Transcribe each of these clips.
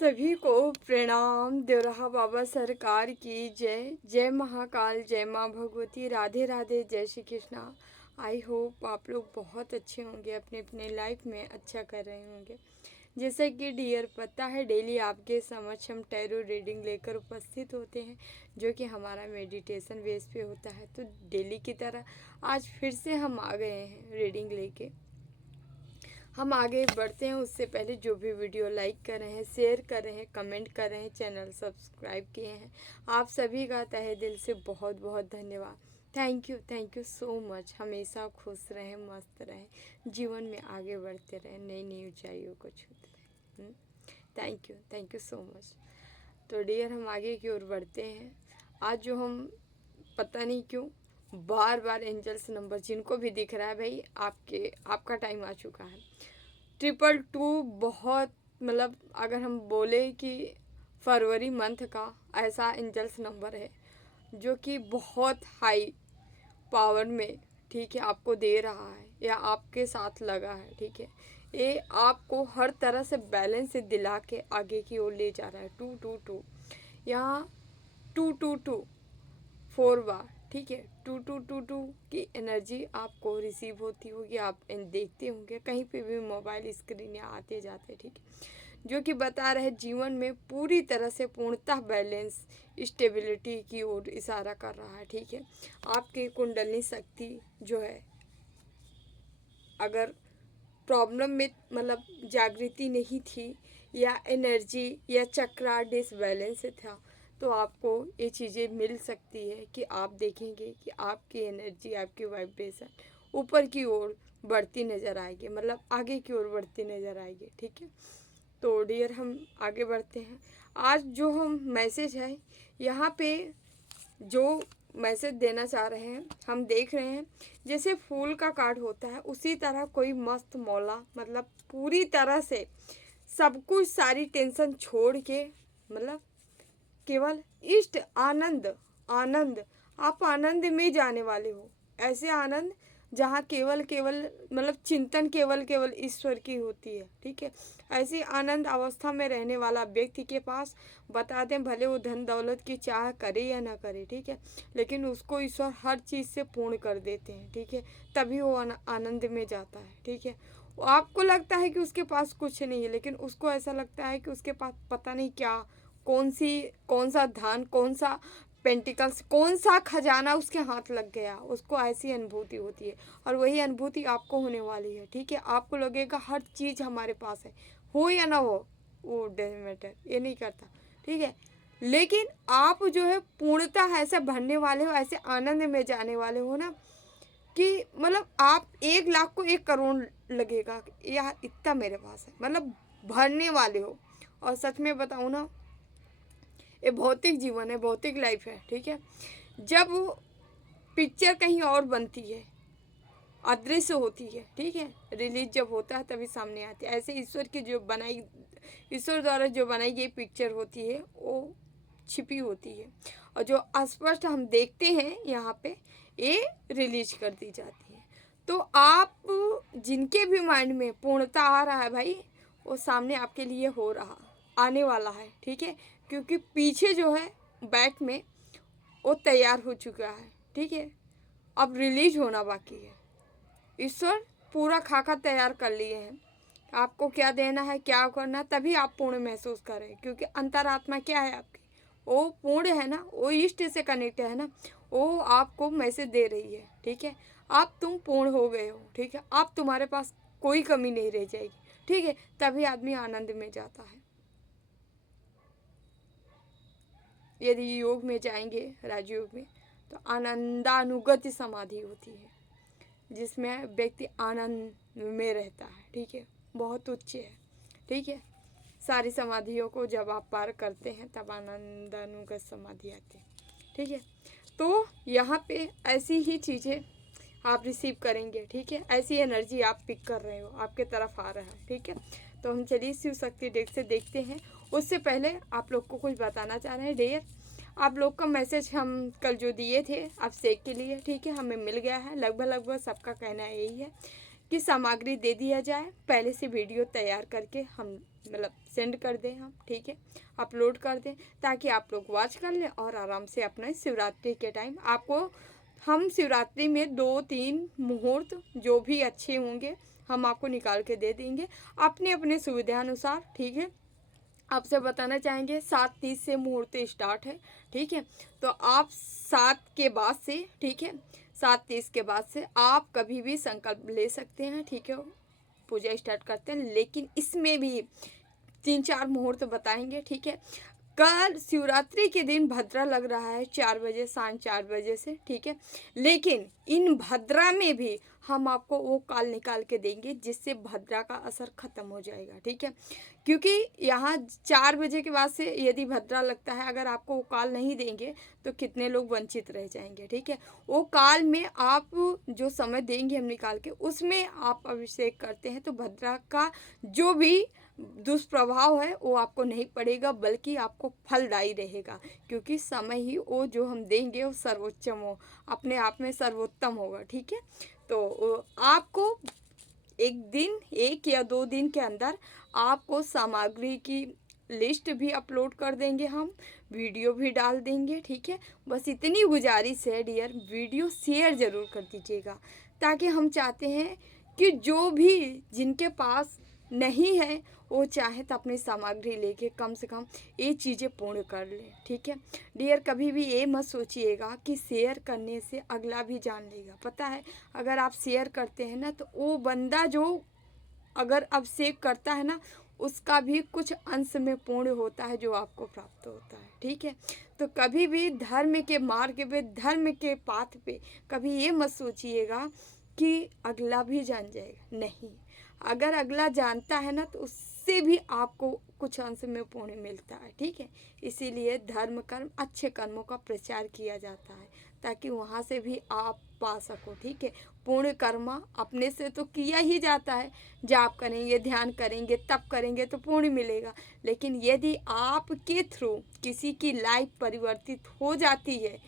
सभी को प्रणाम। देवराहा बाबा सरकार की जय। जय महाकाल, जय माँ भगवती, राधे राधे, जय श्री कृष्णा। आई होप आप लोग बहुत अच्छे होंगे, अपने अपने लाइफ में अच्छा कर रहे होंगे। जैसे कि डियर पता है, डेली आपके समक्ष हम टैरो रीडिंग लेकर उपस्थित होते हैं, जो कि हमारा मेडिटेशन बेस पे होता है। तो डेली की तरह आज फिर से हम आ गए हैं रीडिंग लेके। हम आगे बढ़ते हैं उससे पहले जो भी वीडियो लाइक कर रहे हैं, शेयर कर रहे हैं, कमेंट कर रहे हैं, चैनल सब्सक्राइब किए हैं, आप सभी का तहे दिल से बहुत बहुत धन्यवाद। Thank you so much. हमेशा खुश रहें, मस्त रहें, जीवन में आगे बढ़ते रहें, नई नई ऊंचाइयों को छूते रहें। Thank you so much. तो डियर, हम आगे की ओर बढ़ते हैं। आज जो हम पता नहीं क्यों बार बार एंजल्स नंबर जिनको भी दिख रहा है, भाई आपका टाइम आ चुका है। 222 बहुत, मतलब अगर हम बोले कि फरवरी मंथ का ऐसा एंजल्स नंबर है जो कि बहुत हाई पावर में, ठीक है, आपको दे रहा है या आपके साथ लगा है। ठीक है, ये आपको हर तरह से बैलेंस दिला के आगे की ओर ले जा रहा है। 222 यहाँ 222 4 बार, ठीक है। 2222 की एनर्जी आपको रिसीव होती होगी, आप देखते होंगे कहीं पे भी मोबाइल स्क्रीन या आते जाते, ठीक है, जो कि बता रहे जीवन में पूरी तरह से पूर्णतः बैलेंस स्टेबिलिटी की ओर इशारा कर रहा है। ठीक है, आपकी कुंडलिनी शक्ति जो है, अगर प्रॉब्लम में मतलब जागृति नहीं थी या एनर्जी या चक्रा डिसबैलेंस था, तो आपको ये चीज़ें मिल सकती है कि आप देखेंगे कि आपकी एनर्जी, आपकी वाइब्रेशन ऊपर की ओर बढ़ती नज़र आएगी, मतलब आगे की ओर बढ़ती नज़र आएगी। ठीक है, तो डियर हम आगे बढ़ते हैं। आज जो हम मैसेज है यहाँ पे जो मैसेज देना चाह रहे हैं, हम देख रहे हैं जैसे फूल का कार्ड होता है, उसी तरह कोई मस्त मौला, मतलब पूरी तरह से सब कुछ, सारी टेंशन छोड़ के, मतलब केवल इष्ट आनंद, आनंद, आप आनंद में जाने वाले हो। ऐसे आनंद जहाँ केवल केवल मतलब चिंतन केवल केवल ईश्वर की होती है। ठीक है, ऐसी आनंद अवस्था में रहने वाला व्यक्ति के पास, बता दें, भले वो धन दौलत की चाह करे या ना करे, ठीक है, लेकिन उसको ईश्वर हर चीज़ से पूर्ण कर देते हैं। ठीक है, तभी वो आनंद में जाता है। ठीक है, आपको लगता है कि उसके पास कुछ नहीं है, लेकिन उसको ऐसा लगता है कि उसके पास पता नहीं क्या, कौन सा धन, कौन सा पेंटिकल्स, कौन सा खजाना उसके हाथ लग गया, उसको ऐसी अनुभूति होती है। और वही अनुभूति आपको होने वाली है। ठीक है, आपको लगेगा हर चीज़ हमारे पास है, हो या ना हो, वो डजंट मैटर, ये नहीं करता। ठीक है, लेकिन आप जो है पूर्णतः ऐसे भरने वाले हो, ऐसे आनंद में जाने वाले हो ना, कि मतलब आप 1 लाख को 1 करोड़ लगेगा या इतना मेरे पास है, मतलब भरने वाले हो। और सच में बताऊँ ना, ये भौतिक जीवन है, भौतिक लाइफ है। ठीक है, जब पिक्चर कहीं और बनती है, अदृश्य होती है, ठीक है, रिलीज जब होता है तभी सामने आती है। ऐसे ईश्वर की जो बनाई, ईश्वर द्वारा जो बनाई गई पिक्चर होती है, वो छिपी होती है, और जो स्पष्ट हम देखते हैं यहाँ पे, ये रिलीज कर दी जाती है। तो आप जिनके भी माइंड में पूर्णता आ रहा है भाई, वो सामने आपके लिए हो रहा, आने वाला है। ठीक है, क्योंकि पीछे जो है बैक में वो तैयार हो चुका है। ठीक है, अब रिलीज होना बाकी है। ईश्वर पूरा खाका तैयार कर लिए हैं, आपको क्या देना है, क्या करना, तभी आप पूर्ण महसूस करें। क्योंकि अंतरात्मा क्या है आपकी, वो पूर्ण है ना, वो इष्ट से कनेक्ट है ना, वो आपको मैसेज दे रही है। ठीक है, आप तुम पूर्ण हो गए हो। ठीक है, आप तुम्हारे पास कोई कमी नहीं रह जाएगी। ठीक है, तभी आदमी आनंद में जाता है। यदि योग में जाएंगे, राजयोग में, तो आनंदानुगति समाधि होती है, जिसमें व्यक्ति आनंद में रहता है। ठीक है, बहुत उच्च है। ठीक है, सारी समाधियों को जब आप पार करते हैं तब आनंदानुगत समाधि आती है। ठीक है, तो यहाँ पे ऐसी ही चीज़ें आप रिसीव करेंगे। ठीक है, ऐसी एनर्जी आप पिक कर रहे हो, आपके तरफ आ रहा है। ठीक है, तो हम चलिए शिव शक्ति डेक से देखते हैं। उससे पहले आप लोग को कुछ बताना चाह रहे हैं। डियर, आप लोग का मैसेज हम कल जो दिए थे आप सेक के लिए, ठीक है, हमें मिल गया है। लगभग लगभग सबका कहना यही है कि सामग्री दे दिया जाए, पहले से वीडियो तैयार करके हम मतलब सेंड कर दें हम, ठीक है, अपलोड कर दें, ताकि आप लोग वॉच कर लें और आराम से अपना शिवरात्रि के टाइम आपको हम शिवरात्रि में 2-3 मुहूर्त जो भी अच्छे होंगे हम आपको निकाल के दे देंगे अपने अपने सुविधानुसार, ठीक है। आपसे बताना चाहेंगे 7:30 से मुहूर्त स्टार्ट है, ठीक है। तो आप 7 के बाद से, ठीक है, 7:30 के बाद से आप कभी भी संकल्प ले सकते हैं, ठीक है, पूजा स्टार्ट करते हैं। लेकिन इसमें भी 3-4 मुहूर्त बताएंगे, ठीक है। कल शिवरात्रि के दिन भद्रा लग रहा है 4 बजे, साढ़े 4 बजे से, ठीक है। लेकिन इन भद्रा में भी हम आपको वो काल निकाल के देंगे जिससे भद्रा का असर खत्म हो जाएगा, ठीक है। क्योंकि यहाँ 4 बजे के बाद से यदि भद्रा लगता है, अगर आपको वो काल नहीं देंगे तो कितने लोग वंचित रह जाएंगे, ठीक है। वो काल में आप जो समय देंगे हम निकाल के, उसमें आप अभिषेक करते हैं तो भद्रा का जो भी दुष्प्रभाव है वो आपको नहीं पड़ेगा, बल्कि आपको फलदायी रहेगा। क्योंकि समय ही वो जो हम देंगे वो सर्वोच्चम हो, अपने आप में सर्वोत्तम होगा, ठीक है। तो आपको एक दिन, 1 या 2 दिन के अंदर आपको सामग्री की लिस्ट भी अपलोड कर देंगे हम, वीडियो भी डाल देंगे, ठीक है। बस इतनी गुजारिश है डियर, वीडियो शेयर ज़रूर कर दीजिएगा, ताकि हम चाहते हैं कि जो भी जिनके पास नहीं है वो चाहे तो अपनी सामग्री लेके कम से कम ये चीज़ें पूर्ण कर लें, ठीक है डियर। कभी भी ये मत सोचिएगा कि शेयर करने से अगला भी जान लेगा। पता है, अगर आप शेयर करते हैं ना, तो वो बंदा जो अगर अभिषेक करता है ना, उसका भी कुछ अंश में पूर्ण होता है जो आपको प्राप्त होता है, ठीक है। तो कभी भी धर्म के मार्ग पे, धर्म के पाथ पे कभी ये मत सोचिएगा कि अगला भी जान जाएगा, नहीं। अगर अगला जानता है ना, तो उससे भी आपको कुछ अंश में पुण्य मिलता है, ठीक है। इसीलिए धर्म कर्म, अच्छे कर्मों का प्रचार किया जाता है, ताकि वहाँ से भी आप पा सको, ठीक है। पूर्ण कर्मा अपने से तो किया ही जाता है, जाप करेंगे, ध्यान करेंगे, तप करेंगे तो पुण्य मिलेगा। लेकिन यदि आपके थ्रू किसी की लाइफ परिवर्तित हो जाती है,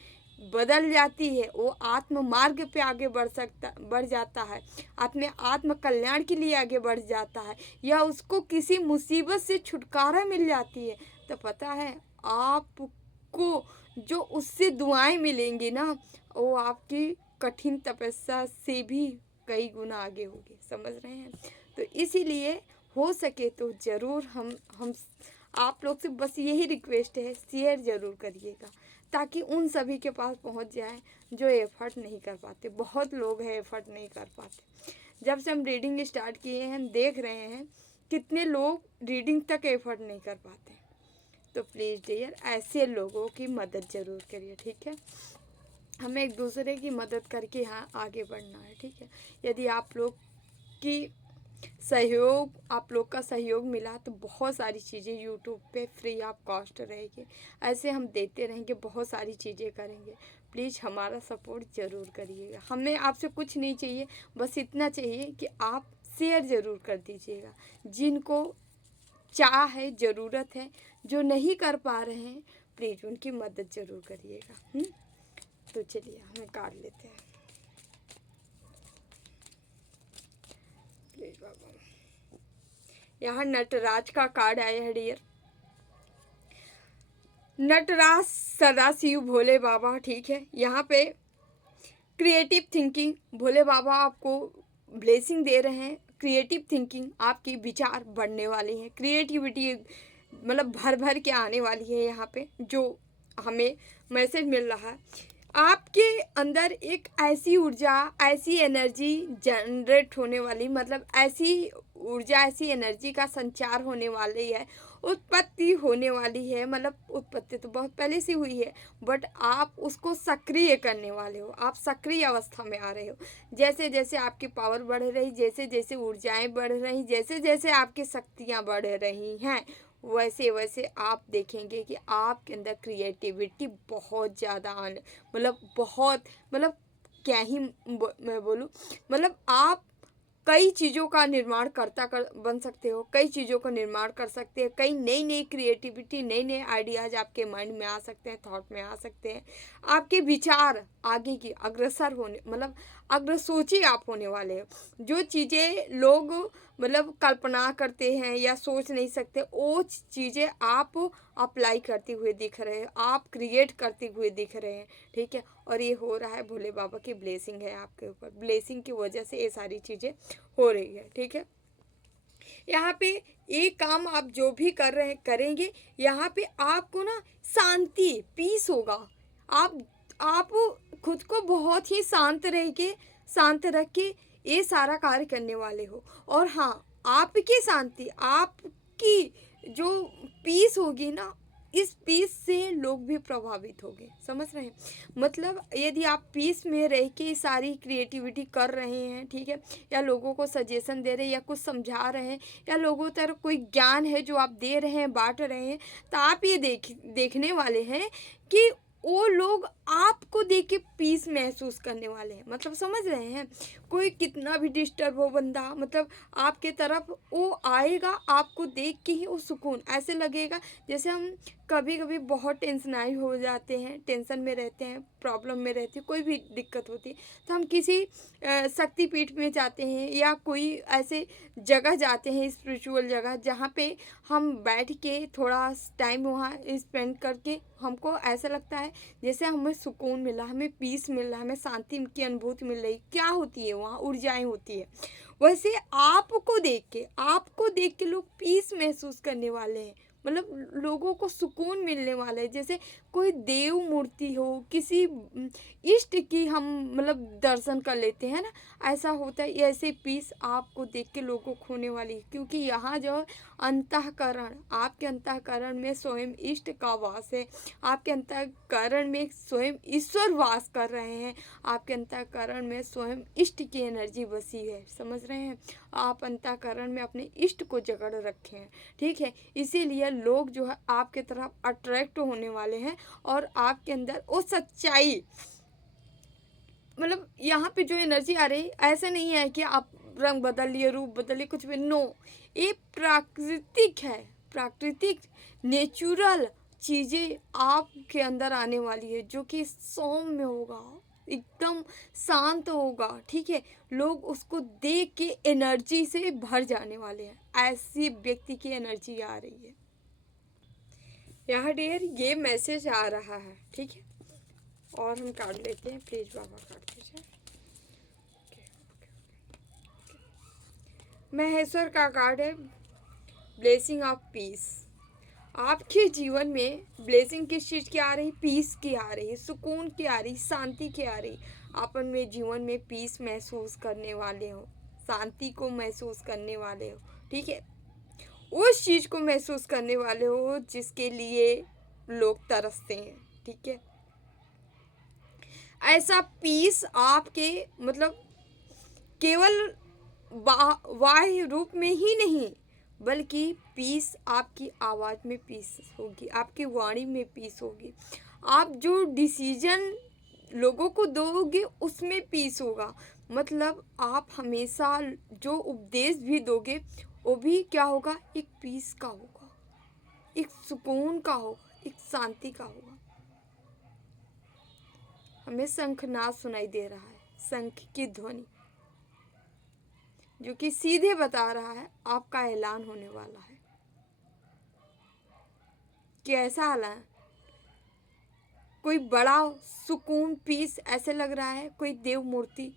बदल जाती है, वो आत्म मार्ग पे आगे बढ़ जाता है, अपने आत्म कल्याण के लिए आगे बढ़ जाता है, या उसको किसी मुसीबत से छुटकारा मिल जाती है, तो पता है आपको जो उससे दुआएं मिलेंगी ना, वो आपकी कठिन तपस्या से भी कई गुना आगे होगी, समझ रहे हैं। तो इसीलिए हो सके तो ज़रूर हम आप लोग से बस यही रिक्वेस्ट है, शेयर ज़रूर करिएगा, ताकि उन सभी के पास पहुंच जाए जो एफर्ट नहीं कर पाते। बहुत लोग हैं एफर्ट नहीं कर पाते। जब से हम रीडिंग स्टार्ट किए हैं, देख रहे हैं कितने लोग रीडिंग तक एफर्ट नहीं कर पाते। तो प्लीज़ डियर, ऐसे लोगों की मदद ज़रूर करिए, ठीक है। हमें एक दूसरे की मदद करके यहाँ आगे बढ़ना है, ठीक है। यदि आप लोग की सहयोग, आप लोग का सहयोग मिला तो बहुत सारी चीज़ें यूट्यूब पे फ्री ऑफ कॉस्ट रहेगी। ऐसे हम देते रहेंगे, बहुत सारी चीज़ें करेंगे। प्लीज़ हमारा सपोर्ट ज़रूर करिएगा। हमें आपसे कुछ नहीं चाहिए, बस इतना चाहिए कि आप शेयर ज़रूर कर दीजिएगा। जिनको चाह है, ज़रूरत है, जो नहीं कर पा रहे हैं, प्लीज़ उनकी मदद ज़रूर करिएगा। तो चलिए हमें काट लेते हैं, प्लीज बाबा। यहाँ नटराज का कार्ड आया है डियर। नटराज सदाशिव भोले बाबा, ठीक है। यहाँ पे क्रिएटिव थिंकिंग, भोले बाबा आपको ब्लेसिंग दे रहे हैं। क्रिएटिव थिंकिंग, आपकी विचार बढ़ने वाली है, क्रिएटिविटी मतलब भर भर के आने वाली है। यहाँ पे जो हमें मैसेज मिल रहा है, आपके अंदर एक ऐसी ऊर्जा, ऐसी एनर्जी जनरेट होने वाली, मतलब ऐसी ऊर्जा, ऐसी एनर्जी का संचार होने वाली है, उत्पत्ति होने वाली है। मतलब उत्पत्ति तो बहुत पहले से हुई है, बट आप उसको सक्रिय करने वाले हो, आप सक्रिय अवस्था में आ रहे हो। जैसे जैसे आपकी पावर बढ़ रही, जैसे जैसे ऊर्जाएं बढ़ रही, जैसे जैसे आपकी शक्तियाँ बढ़ रही हैं, वैसे वैसे आप देखेंगे कि आपके अंदर क्रिएटिविटी बहुत ज़्यादा आने, मतलब बहुत, मतलब क्या ही मैं बोलूँ, मतलब आप कई चीज़ों का निर्माण बन सकते हो, कई चीज़ों का निर्माण कर सकते हैं, कई नई नई क्रिएटिविटी, नए नए आइडियाज़ आपके माइंड में आ सकते हैं, थॉट में आ सकते हैं। आपके विचार आगे की अग्रसर होने, मतलब अगर सोचिए आप होने वाले हो। जो चीज़ें लोग मतलब कल्पना करते हैं या सोच नहीं सकते, वो चीज़ें आप अप्लाई करते हुए दिख रहे हैं, आप क्रिएट करते हुए दिख रहे हैं, ठीक है। और ये हो रहा है भोले बाबा की ब्लेसिंग है आपके ऊपर, ब्लेसिंग की वजह से ये सारी चीज़ें हो रही है, ठीक है। यहाँ पे ये काम आप जो भी कर रहे हैं करेंगे, यहाँ पे आपको ना शांति पीस होगा। आप खुद को बहुत ही शांत रह के, शांत रख के ये सारा कार्य करने वाले हो। और हाँ, आपकी शांति, आपकी जो पीस होगी ना, इस पीस से लोग भी प्रभावित होंगे, समझ रहे हैं। मतलब यदि आप पीस में रह के सारी क्रिएटिविटी कर रहे हैं, ठीक है, या लोगों को सजेशन दे रहे हैं या कुछ समझा रहे हैं या लोगों तक कोई ज्ञान है जो आप दे रहे हैं, बांट रहे हैं, तो आप ये देखने वाले हैं कि वो लोग आपको देख के पीस महसूस करने वाले हैं। मतलब समझ रहे हैं, कोई कितना भी डिस्टर्ब हो बंदा, मतलब आपके तरफ वो आएगा, आपको देख के ही वो सुकून ऐसे लगेगा। जैसे हम कभी कभी बहुत टेंशनाई हो जाते हैं, टेंशन में रहते हैं, प्रॉब्लम में रहते हैं, कोई भी दिक्कत होती है, तो हम किसी शक्तिपीठ में जाते हैं या कोई ऐसे जगह जाते हैं, स्पिरिचुअल जगह, जहाँ पे हम बैठ के थोड़ा टाइम वहाँ स्पेंड करके हमको ऐसा लगता है जैसे हमें सुकून मिला, हमें पीस मिल रहा है, हमें शांति की अनुभूति मिल रही। क्या होती है वहाँ? ऊर्जाएं होती है। वैसे आपको देख के लोग पीस महसूस करने वाले हैं, मतलब लोगों को सुकून मिलने वाला है। जैसे कोई देव मूर्ति हो, किसी इष्ट की हम मतलब दर्शन कर लेते हैं ना, ऐसा होता है। ऐसे पीस आपको देख के लोगों को होने वाली है, क्योंकि यहाँ जो अंतःकरण, आपके अंतःकरण में स्वयं इष्ट का वास है, आपके अंतःकरण में स्वयं ईश्वर वास कर रहे हैं, आपके अंतःकरण में स्वयं इष्ट की एनर्जी बसी है, समझ रहे हैं। आप अंतःकरण में अपने इष्ट को जकड़ रखे हैं, ठीक है। इसीलिए लोग जो है आपके तरफ अट्रैक्ट होने वाले हैं और आपके अंदर वो सच्चाई, मतलब यहाँ पे जो एनर्जी आ रही, ऐसा नहीं है कि आप रंग बदल लिए, रूप बदल लिए, कुछ भी, नो। ये प्राकृतिक है, प्राकृतिक नेचुरल चीज़ें आपके अंदर आने वाली है, जो कि सौम्य होगा, एकदम शांत होगा, ठीक है। लोग उसको देख के एनर्जी से भर जाने वाले हैं, ऐसी व्यक्ति की एनर्जी आ रही है। यहाँ डियर ये मैसेज आ रहा है, ठीक है। और हम काट लेते हैं, प्लीज बाबा काट दीजिए। महेश्वर का कार्ड है ब्लेसिंग ऑफ पीस। आपके जीवन में ब्लेसिंग किस चीज़ की आ रही? पीस की आ रही, सुकून की आ रही, शांति की आ रही। आप अपने जीवन में पीस महसूस करने वाले हो, शांति को महसूस करने वाले हो, ठीक है। उस चीज़ को महसूस करने वाले हो जिसके लिए लोग तरसते हैं, ठीक है। ऐसा पीस आपके मतलब केवल बाह्य रूप में ही नहीं, बल्कि पीस आपकी आवाज़ में पीस होगी, आपकी वाणी में पीस होगी, आप जो डिसीजन लोगों को दोगे उसमें पीस होगा। मतलब आप हमेशा जो उपदेश भी दोगे वो भी क्या होगा? एक पीस का होगा, एक सुकून का होगा, एक शांति का होगा। हमें शंखनाद सुनाई दे रहा है, शंख की ध्वनि, जो कि सीधे बता रहा है आपका ऐलान होने वाला है। कि ऐसा ऐलान, कोई बड़ा सुकून, पीस ऐसे लग रहा है, कोई देव मूर्ति,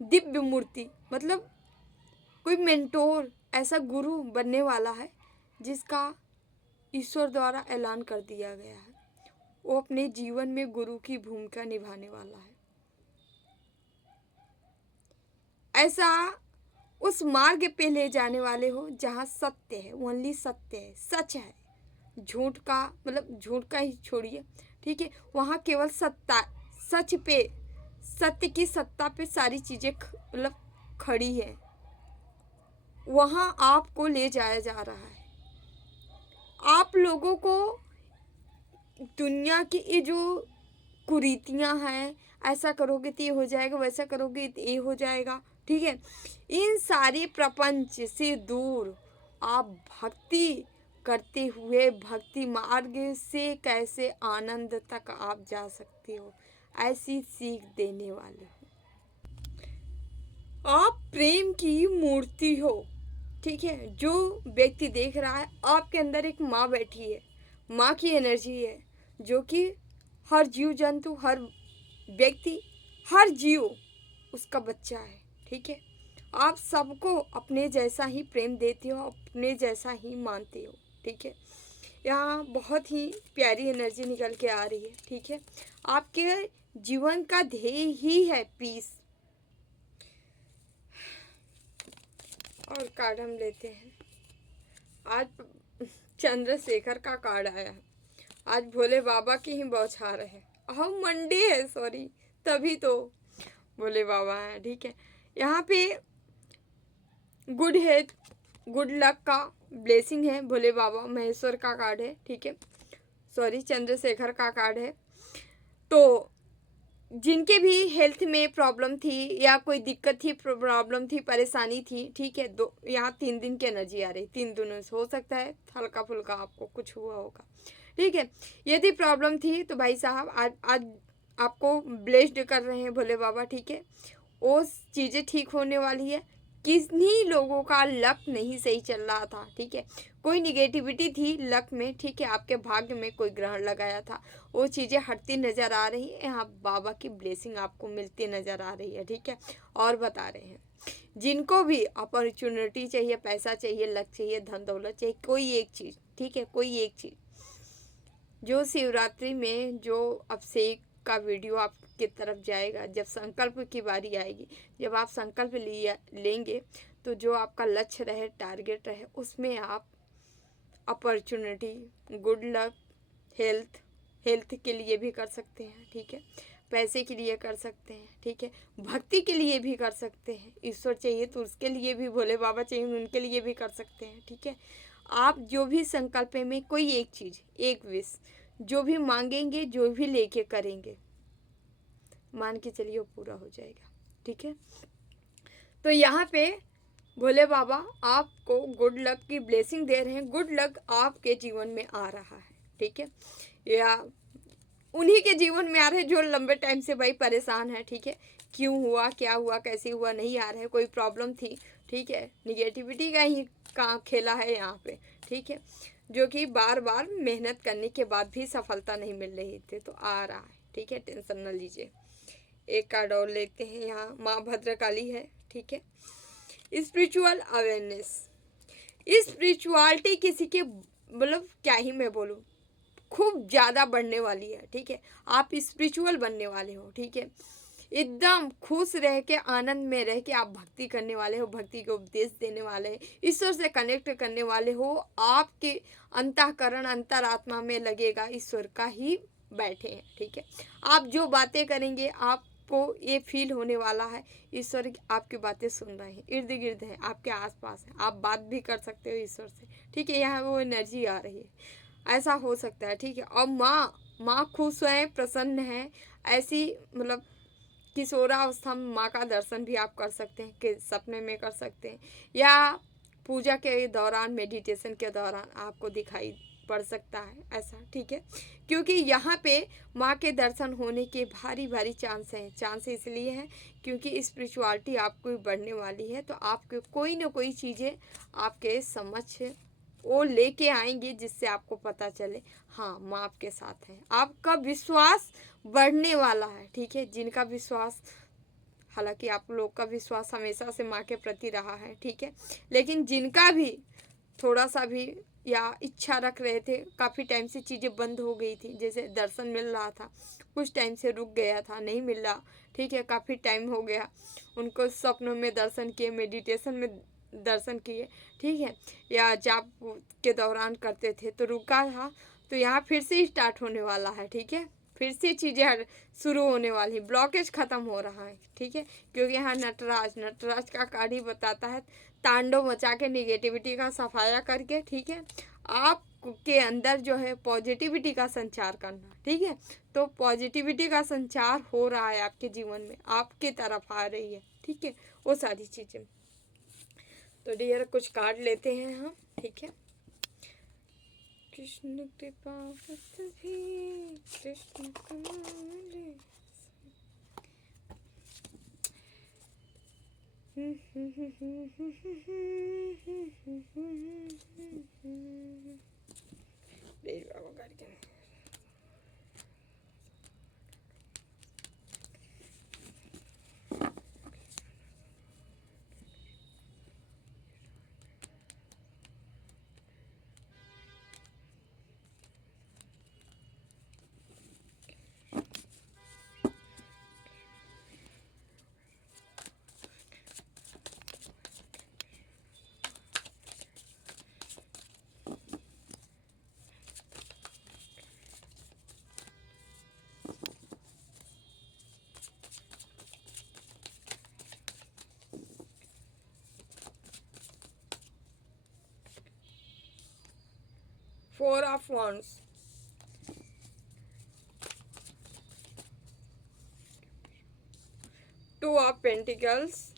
दिव्य मूर्ति, मतलब कोई मेंटोर, ऐसा गुरु बनने वाला है जिसका ईश्वर द्वारा ऐलान कर दिया गया है। वो अपने जीवन में गुरु की भूमिका निभाने वाला है। ऐसा उस मार्ग पे ले जाने वाले हो जहाँ सत्य है, ओनली सत्य है, सच है। झूठ का मतलब झूठ का ही छोड़िए, ठीक है। वहाँ केवल सत्ता, सच पे, सत्य की सत्ता पे सारी चीज़ें मतलब खड़ी है। वहाँ आपको ले जाया जा रहा है। आप लोगों को दुनिया की ये जो कुरीतियाँ हैं, ऐसा करोगे तो ये हो जाएगा, वैसा करोगे तो ये हो जाएगा, ठीक है। इन सारे प्रपंच से दूर आप भक्ति करते हुए भक्ति मार्ग से कैसे आनंद तक आप जा सकते हो, ऐसी सीख देने वाले हो। आप प्रेम की मूर्ति हो, ठीक है। जो व्यक्ति देख रहा है, आपके अंदर एक माँ बैठी है, माँ की एनर्जी है, जो कि हर जीव जंतु, हर व्यक्ति, हर जीव उसका बच्चा है, ठीक है। आप सबको अपने जैसा ही प्रेम देते हो, अपने जैसा ही मानते हो, ठीक है। यहाँ बहुत ही प्यारी एनर्जी निकल के आ रही है, ठीक है। आपके जीवन का ध्येय ही है पीस। और कार्ड हम लेते हैं। आज चंद्रशेखर का कार्ड आया है। आज भोले बाबा की ही बौछार है। हम मंडे है, सॉरी, तभी तो भोले बाबा हैं, ठीक है। यहाँ पे गुड है, गुड लक का ब्लेसिंग है। भोले बाबा महेश्वर का कार्ड है, ठीक है। सॉरी, चंद्रशेखर का कार्ड है। तो जिनके भी हेल्थ में प्रॉब्लम थी या कोई दिक्कत थी, प्रॉब्लम थी, परेशानी थी, ठीक है। दो यहाँ 3 दिन की एनर्जी आ रही, 3 दिनों से हो सकता है हल्का फुल्का आपको कुछ हुआ होगा, ठीक है। यदि प्रॉब्लम थी तो भाई साहब आज आपको ब्लेस्ड कर रहे हैं भोले बाबा, ठीक है। वो चीज़ें ठीक होने वाली है। किन्हीं लोगों का लक नहीं सही चल रहा था, ठीक है। कोई निगेटिविटी थी लक में, ठीक है। आपके भाग्य में कोई ग्रहण लगाया था, वो चीज़ें हटती नज़र आ रही है। यहाँ बाबा की ब्लेसिंग आपको मिलती नज़र आ रही है, ठीक है। और बता रहे हैं, जिनको भी अपॉर्चुनिटी चाहिए, पैसा चाहिए, लक चाहिए, धन दौलत चाहिए, कोई एक चीज़, ठीक है, कोई एक चीज़, जो शिवरात्रि में जो अभिषेक का वीडियो आपकी तरफ जाएगा, जब संकल्प की बारी आएगी, जब आप संकल्प लेंगे, तो जो आपका लक्ष्य रहे, टारगेट रहे, उसमें आप अपॉर्चुनिटी, गुड लक, हेल्थ के लिए भी कर सकते हैं, ठीक है। पैसे के लिए कर सकते हैं, ठीक है। भक्ति के लिए भी कर सकते हैं। ईश्वर चाहिए तो उसके लिए भी, भोले बाबा चाहिए उनके लिए भी कर सकते हैं, ठीक है। आप जो भी संकल्प में कोई एक चीज़, एक विश, जो भी मांगेंगे, जो भी लेके करेंगे, मान के चलिए वो पूरा हो जाएगा, ठीक है। तो यहाँ पे भोले बाबा आपको गुड लक की ब्लेसिंग दे रहे हैं। गुड लक आपके जीवन में आ रहा है, ठीक है। या उन्हीं के जीवन में आ रहे हैं जो लंबे टाइम से भाई परेशान है, ठीक है। क्यों हुआ, क्या हुआ, कैसे हुआ, नहीं आ रहा है, कोई प्रॉब्लम थी, ठीक है। निगेटिविटी का ही काम खेला है यहाँ पे, ठीक है। जो कि बार बार मेहनत करने के बाद भी सफलता नहीं मिल रही थी, तो आ रहा है, ठीक है। टेंशन न लीजिए। एक कार्ड और लेते हैं। यहाँ माँ भद्रकाली है, ठीक है। स्पिरिचुअल अवेयरनेस, स्पिरिचुअलिटी किसी के, मतलब क्या ही मैं बोलूँ, खूब ज़्यादा बढ़ने वाली है, ठीक है। आप स्पिरिचुअल बनने वाले हो, ठीक है। एकदम खुश रह के, आनंद में रह के आप भक्ति करने वाले हो, भक्ति के उपदेश देने वाले हैं, ईश्वर से कनेक्ट करने वाले हो। आपके अंतःकरण, अंतरात्मा में लगेगा ईश्वर का ही बैठे हैं, ठीक है। आप जो बातें करेंगे, आपको ये फील होने वाला है ईश्वर आपकी बातें सुन रहे हैं, इर्द गिर्द है, आपके आसपास है, आप बात भी कर सकते हो ईश्वर से, ठीक है। यहाँ वो एनर्जी आ रही है, ऐसा हो सकता है, ठीक है। और माँ खुश है, प्रसन्न है, ऐसी मतलब किशोरावस्था में माँ का दर्शन भी आप कर सकते हैं, कि सपने में कर सकते हैं, या पूजा के दौरान, मेडिटेशन के दौरान आपको दिखाई पड़ सकता है ऐसा, ठीक है। क्योंकि यहाँ पे माँ के दर्शन होने के भारी भारी चांस हैं। चांस इसलिए हैं क्योंकि स्पिरिचुअलिटी आपको बढ़ने वाली है, तो आपके कोई ना कोई चीज़ें आपके समझ वो लेके आएंगे, जिससे आपको पता चले हाँ माँ आपके साथ है। आपका विश्वास बढ़ने वाला है, ठीक है। जिनका विश्वास, हालांकि आप लोग का विश्वास हमेशा से माँ के प्रति रहा है, ठीक है, लेकिन जिनका भी थोड़ा सा भी या इच्छा रख रहे थे, काफ़ी टाइम से चीज़ें बंद हो गई थी, जैसे दर्शन मिल रहा था, कुछ टाइम से रुक गया था, नहीं मिल रहा, ठीक है, काफ़ी टाइम हो गया, उनको सपनों में दर्शन किए, मेडिटेशन में दर्शन किए, ठीक है, या जाप के दौरान करते थे तो रुका था, तो यहाँ फिर से स्टार्ट होने वाला है, ठीक है। फिर से चीज़ें शुरू होने वाली, ब्लॉकेज ख़त्म हो रहा है, ठीक है। क्योंकि यहाँ नटराज का कार्ड ही बताता है, तांडव मचा के निगेटिविटी का सफाया करके, ठीक है, आप के अंदर जो है पॉजिटिविटी का संचार करना, ठीक है। तो पॉजिटिविटी का संचार हो रहा है आपके जीवन में, आपके तरफ आ रही है, ठीक है, वो सारी चीज़ें। तो डियर कुछ कार्ड लेते हैं हम, ठीक है। कृष्ण कृपा भी, कृष्ण कमल, करके 4 of Wands, 2 of Pentacles,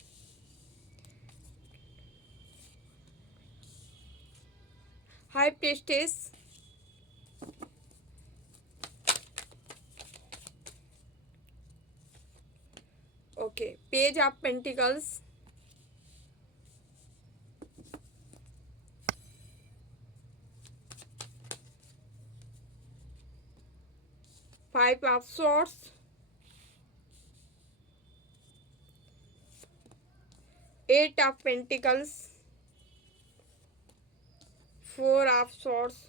High Priestess, okay, Page of Pentacles, 5 of Swords, 8 of Pentacles, 4 of Swords,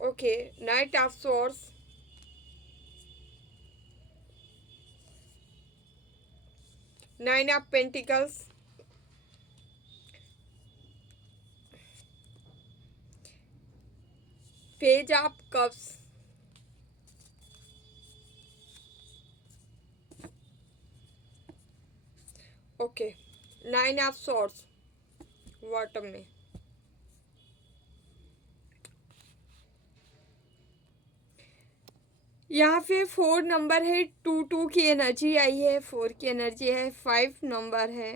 okay, Knight of Swords, 9 of Pentacles, Page of Cups, okay, 9 of Swords, bottom में, यहाँ पे 4 नंबर है, 2 की एनर्जी आई है, 4 की energy है, 5 number है,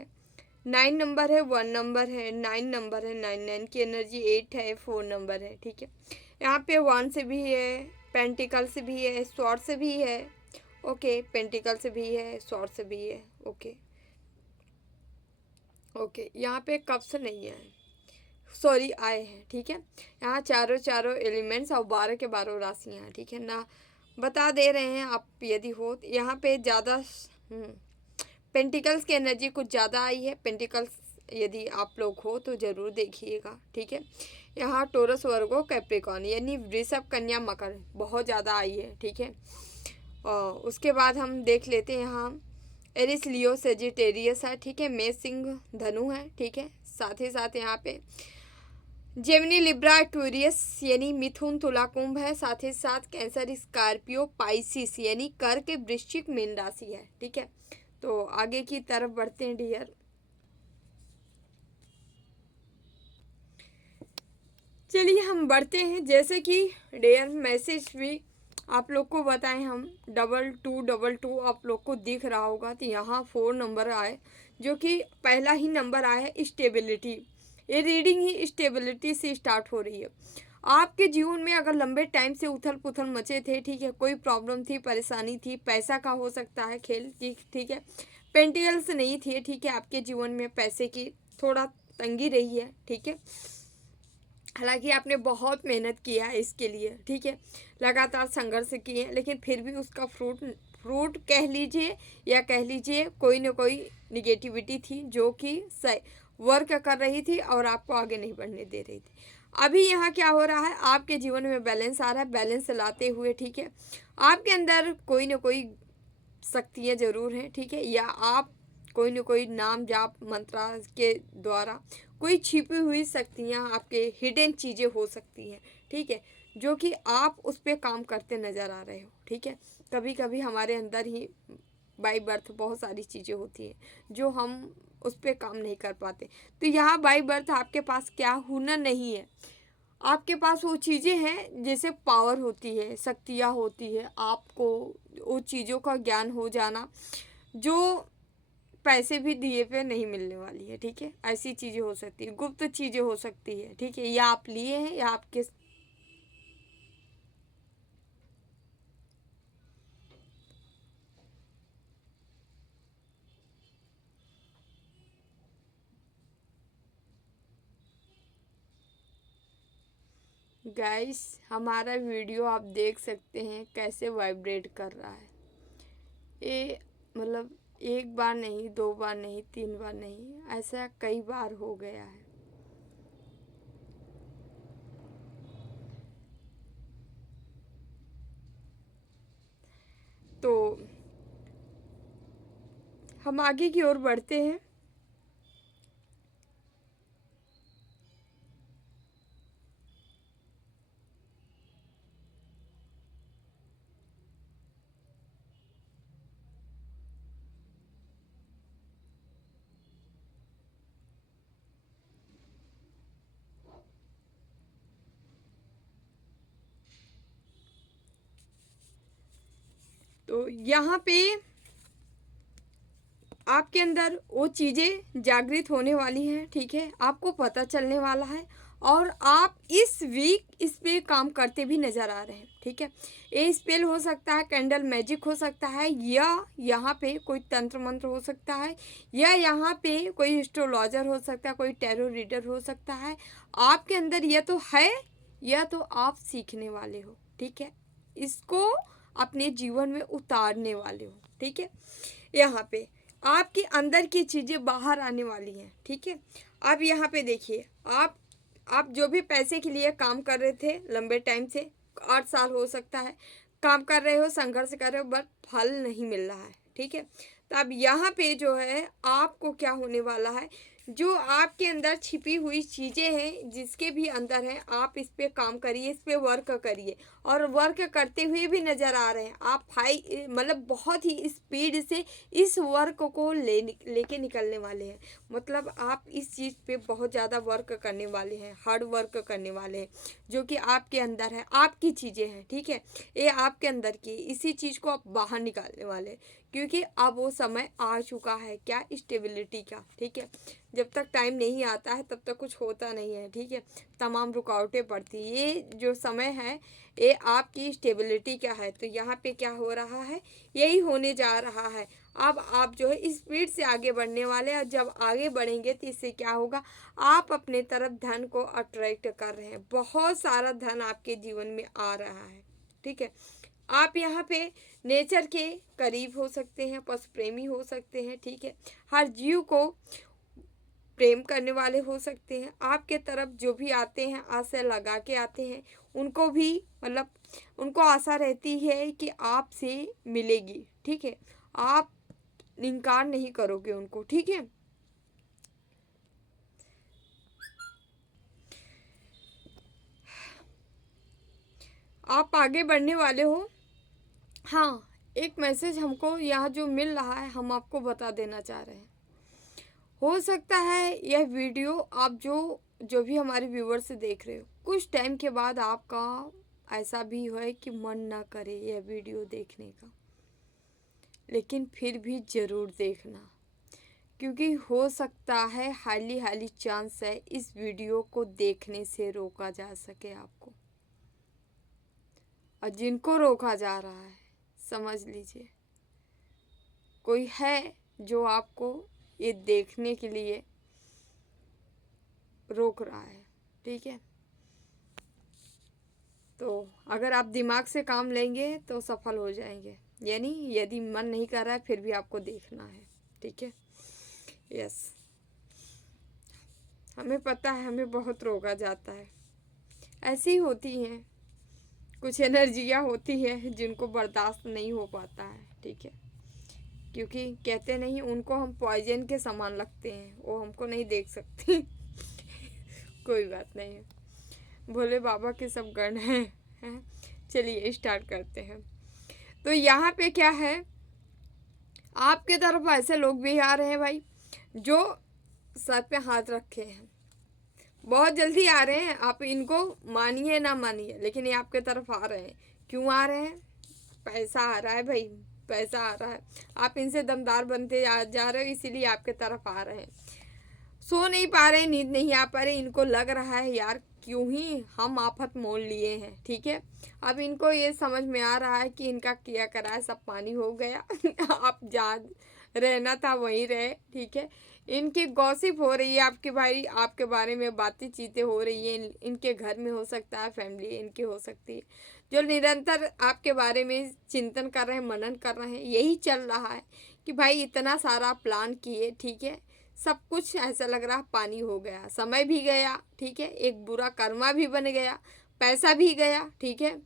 9 number है, 1 नंबर है, 9 नंबर है, 9 की एनर्जी 8 है, 4 नंबर है, ठीक है। यहाँ पे 1 से भी है, पेंटिकल से भी है, स्वॉर्ड से भी है, ओके, पेंटिकल से भी है, स्वॉर्ड से भी है, ओके ओके। यहाँ पे कप्स नहीं है, सॉरी आए हैं, ठीक है। यहाँ चारों एलिमेंट्स और 12 के 12 राशियाँ हैं, ठीक है ना, बता दे रहे हैं आप यदि हो तो। यहाँ पे ज़्यादा पेंटिकल्स की एनर्जी कुछ ज़्यादा आई है, पेंटिकल्स यदि आप लोग हो तो ज़रूर देखिएगा, ठीक है। यहाँ टोरस, वर्गो, कैप्रिकॉर्न यानी वृषभ, कन्या, मकर बहुत ज़्यादा आई है, ठीक है। और उसके बाद हम देख लेते हैं यहाँ एरिस, लियो, सेजिटेरियस है, ठीक है, मेष, सिंह, धनु है, ठीक है। साथ ही साथ यहाँ पे जेमिनी, लिब्रा, एक्वेरियस यानी मिथुन, तुला, कुंभ है। साथ ही साथ कैंसर, स्कॉर्पियो, पाइसिस यानी कर्क, वृश्चिक, मीन राशि है, ठीक है। तो आगे की तरफ बढ़ते हैं डियर। चलिए हम बढ़ते हैं, जैसे कि डियर मैसेज भी आप लोग को बताएं हम, 2222 आप लोग को दिख रहा होगा, तो यहाँ 4 नंबर आए, जो कि पहला ही नंबर आया है स्टेबिलिटी। ये रीडिंग ही स्टेबिलिटी से स्टार्ट हो रही है। आपके जीवन में अगर लंबे टाइम से उथल पुथल मचे थे, ठीक है, कोई प्रॉब्लम थी, परेशानी थी, पैसा का हो सकता है खेल, ठीक है, पेंटिकल्स नहीं थी, ठीक है, आपके जीवन में पैसे की थोड़ा तंगी रही है, ठीक है। हालांकि आपने बहुत मेहनत किया है इसके लिए, ठीक है, लगातार संघर्ष किए, लेकिन फिर भी उसका फ्रूट कह लीजिए या कह लीजिए कोई ना कोई निगेटिविटी थी जो कि वर्क कर रही थी और आपको आगे नहीं बढ़ने दे रही थी। अभी यहाँ क्या हो रहा है, आपके जीवन में बैलेंस आ रहा है, बैलेंस लाते हुए, ठीक है, आपके अंदर कोई ना कोई शक्तियाँ जरूर हैं, ठीक है, या आप कोई ना कोई नाम जाप मंत्रा के द्वारा कोई छिपी हुई शक्तियाँ, आपके हिडन चीज़ें हो सकती हैं, ठीक है, जो कि आप उस पर काम करते नज़र आ रहे हो, ठीक है। कभी कभी हमारे अंदर ही बाई बर्थ बहुत सारी चीज़ें होती हैं जो हम उस पर काम नहीं कर पाते। तो यहाँ बाई बर्थ आपके पास क्या हुनर नहीं है, आपके पास वो चीज़ें हैं जैसे पावर होती है, शक्तियाँ होती है, आपको वो चीज़ों का ज्ञान हो जाना जो पैसे भी दिए पे नहीं मिलने वाली है, ठीक है। ऐसी चीज़ें हो सकती है, गुप्त चीज़ें हो सकती है, ठीक है, या आप लिए हैं या आपके गाइस, हमारा वीडियो आप देख सकते हैं कैसे वाइब्रेट कर रहा है। ये मतलब एक बार नहीं, दो बार नहीं, तीन बार नहीं, ऐसा कई बार हो गया है। तो हम आगे की ओर बढ़ते हैं। तो यहाँ पे आपके अंदर वो चीज़ें जागृत होने वाली हैं, ठीक है, आपको पता चलने वाला है। और आप इस वीक इस पे काम करते भी नज़र आ रहे हैं, ठीक है। ये स्पेल हो सकता है, कैंडल मैजिक हो सकता है, या यहाँ पे कोई तंत्र मंत्र हो सकता है, या यहाँ पे कोई एस्ट्रोलॉजर हो सकता है, कोई टैरो रीडर हो सकता है। आपके अंदर यह तो है, या तो आप सीखने वाले हो, ठीक है, इसको अपने जीवन में उतारने वाले हो, ठीक है। यहाँ पे आपके अंदर की चीज़ें बाहर आने वाली हैं, ठीक है। अब यहाँ पे देखिए, आप जो भी पैसे के लिए काम कर रहे थे लंबे टाइम से, 8 साल हो सकता है काम कर रहे हो, संघर्ष कर रहे हो, बट फल नहीं मिल रहा है, ठीक है। तो अब यहाँ पे जो है आपको क्या होने वाला है, जो आपके अंदर छिपी हुई चीज़ें हैं, जिसके भी अंदर हैं, आप इस पे काम करिए, इस पे वर्क करिए, और वर्क करते हुए भी नज़र आ रहे हैं आप मतलब बहुत ही स्पीड से इस वर्क को लेके निकलने वाले हैं। मतलब आप इस चीज़ पे बहुत ज़्यादा वर्क करने वाले हैं, हार्ड वर्क करने वाले हैं, जो कि आपके अंदर है, आपकी चीज़ें हैं, ठीक है। ये आपके अंदर की, इसी चीज़ को आप बाहर निकालने वाले हैं, क्योंकि अब वो समय आ चुका है, क्या, स्टेबिलिटी का, ठीक है। जब तक टाइम नहीं आता है तब तक कुछ होता नहीं है, ठीक है, तमाम रुकावटें पड़ती। ये जो समय है ये आपकी स्टेबिलिटी का है। तो यहाँ पे क्या हो रहा है, यही होने जा रहा है। अब आप जो है स्पीड से आगे बढ़ने वाले हैं, और जब आगे बढ़ेंगे तो इससे क्या होगा, आप अपने तरफ धन को अट्रैक्ट कर रहे हैं, बहुत सारा धन आपके जीवन में आ रहा है, ठीक है। आप यहाँ पे नेचर के करीब हो सकते हैं, पशु प्रेमी हो सकते हैं, ठीक है, हर जीव को प्रेम करने वाले हो सकते हैं। आपके तरफ जो भी आते हैं, आशा लगा के आते हैं, उनको भी मतलब उनको आशा रहती है कि आपसे मिलेगी, ठीक है, आप इनकार नहीं करोगे उनको, ठीक है। आप आगे बढ़ने वाले हो। हाँ, एक मैसेज हमको यहाँ जो मिल रहा है, हम आपको बता देना चाह रहे हैं। हो सकता है यह वीडियो आप जो भी हमारे व्यूवर से देख रहे हो, कुछ टाइम के बाद आपका ऐसा भी है कि मन ना करे यह वीडियो देखने का, लेकिन फिर भी ज़रूर देखना, क्योंकि हो सकता है हाईली चांस है इस वीडियो को देखने से रोका जा सके आपको। और जिनको रोका जा रहा है, समझ लीजिए कोई है जो आपको ये देखने के लिए रोक रहा है, ठीक है। तो अगर आप दिमाग से काम लेंगे तो सफल हो जाएंगे, यानी यदि मन नहीं कर रहा है फिर भी आपको देखना है, ठीक है। यस, हमें पता है हमें बहुत रोका जाता है, ऐसी होती हैं कुछ एनर्जियाँ होती है जिनको बर्दाश्त नहीं हो पाता है, ठीक है, क्योंकि कहते नहीं उनको हम पॉइजन के समान लगते हैं, वो हमको नहीं देख सकती। कोई बात नहीं है, भोले बाबा के सब गण हैं। चलिए स्टार्ट करते हैं। तो यहाँ पे क्या है, आपके तरफ ऐसे लोग भी आ रहे हैं भाई, जो सर पे हाथ रखे हैं, बहुत जल्दी आ रहे हैं। आप इनको मानिए ना मानिए, लेकिन ये आपके तरफ आ रहे हैं। क्यों आ रहे हैं, पैसा आ रहा है भाई, पैसा आ रहा है, आप इनसे दमदार बनते जा रहे हो, इसीलिए आपके तरफ आ रहे हैं। सो नहीं पा रहे, नींद नहीं आ पा रहे, इनको लग रहा है यार क्यों ही हम आफत मोल लिए हैं, ठीक है। अब इनको ये समझ में आ रहा है कि इनका किया करा है सब पानी हो गया। आप जहाँ रहना था वहीं रहे, ठीक है। इनकी गॉसिप हो रही है आपके भाई, आपके बारे में बातें चीतें हो रही हैं, इनके घर में हो सकता है, फैमिली इनकी हो सकती है, जो निरंतर आपके बारे में चिंतन कर रहे हैं, मनन कर रहे हैं। यही चल रहा है कि भाई इतना सारा प्लान किए, ठीक है, सब कुछ ऐसा लग रहा पानी हो गया, समय भी गया, ठीक है, एक बुरा कर्मा भी बन गया, पैसा भी गया, ठीक है,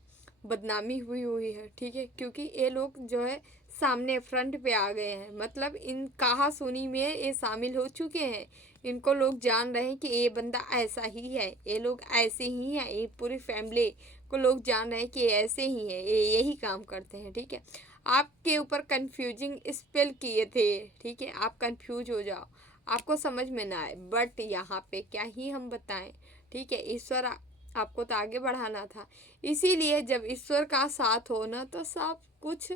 बदनामी हुई हुई है, ठीक है, क्योंकि ये लोग जो है सामने फ्रंट पे आ गए हैं, मतलब इन कहा सुनी में ये शामिल हो चुके हैं। इनको लोग जान रहे हैं कि ये बंदा ऐसा ही है, ये लोग ऐसे ही हैं, ये पूरी फैमिली को लोग जान रहे हैं कि ये ऐसे ही है, ये यही काम करते हैं, ठीक है। आपके ऊपर कंफ्यूजिंग स्पेल किए थे, ठीक है, आप कंफ्यूज हो जाओ, आपको समझ में ना आए, बट यहाँ पे क्या ही हम बताएं, ठीक है, ईश्वर आपको तो आगे बढ़ाना था। इसीलिए जब ईश्वर का साथ हो ना तो सब कुछ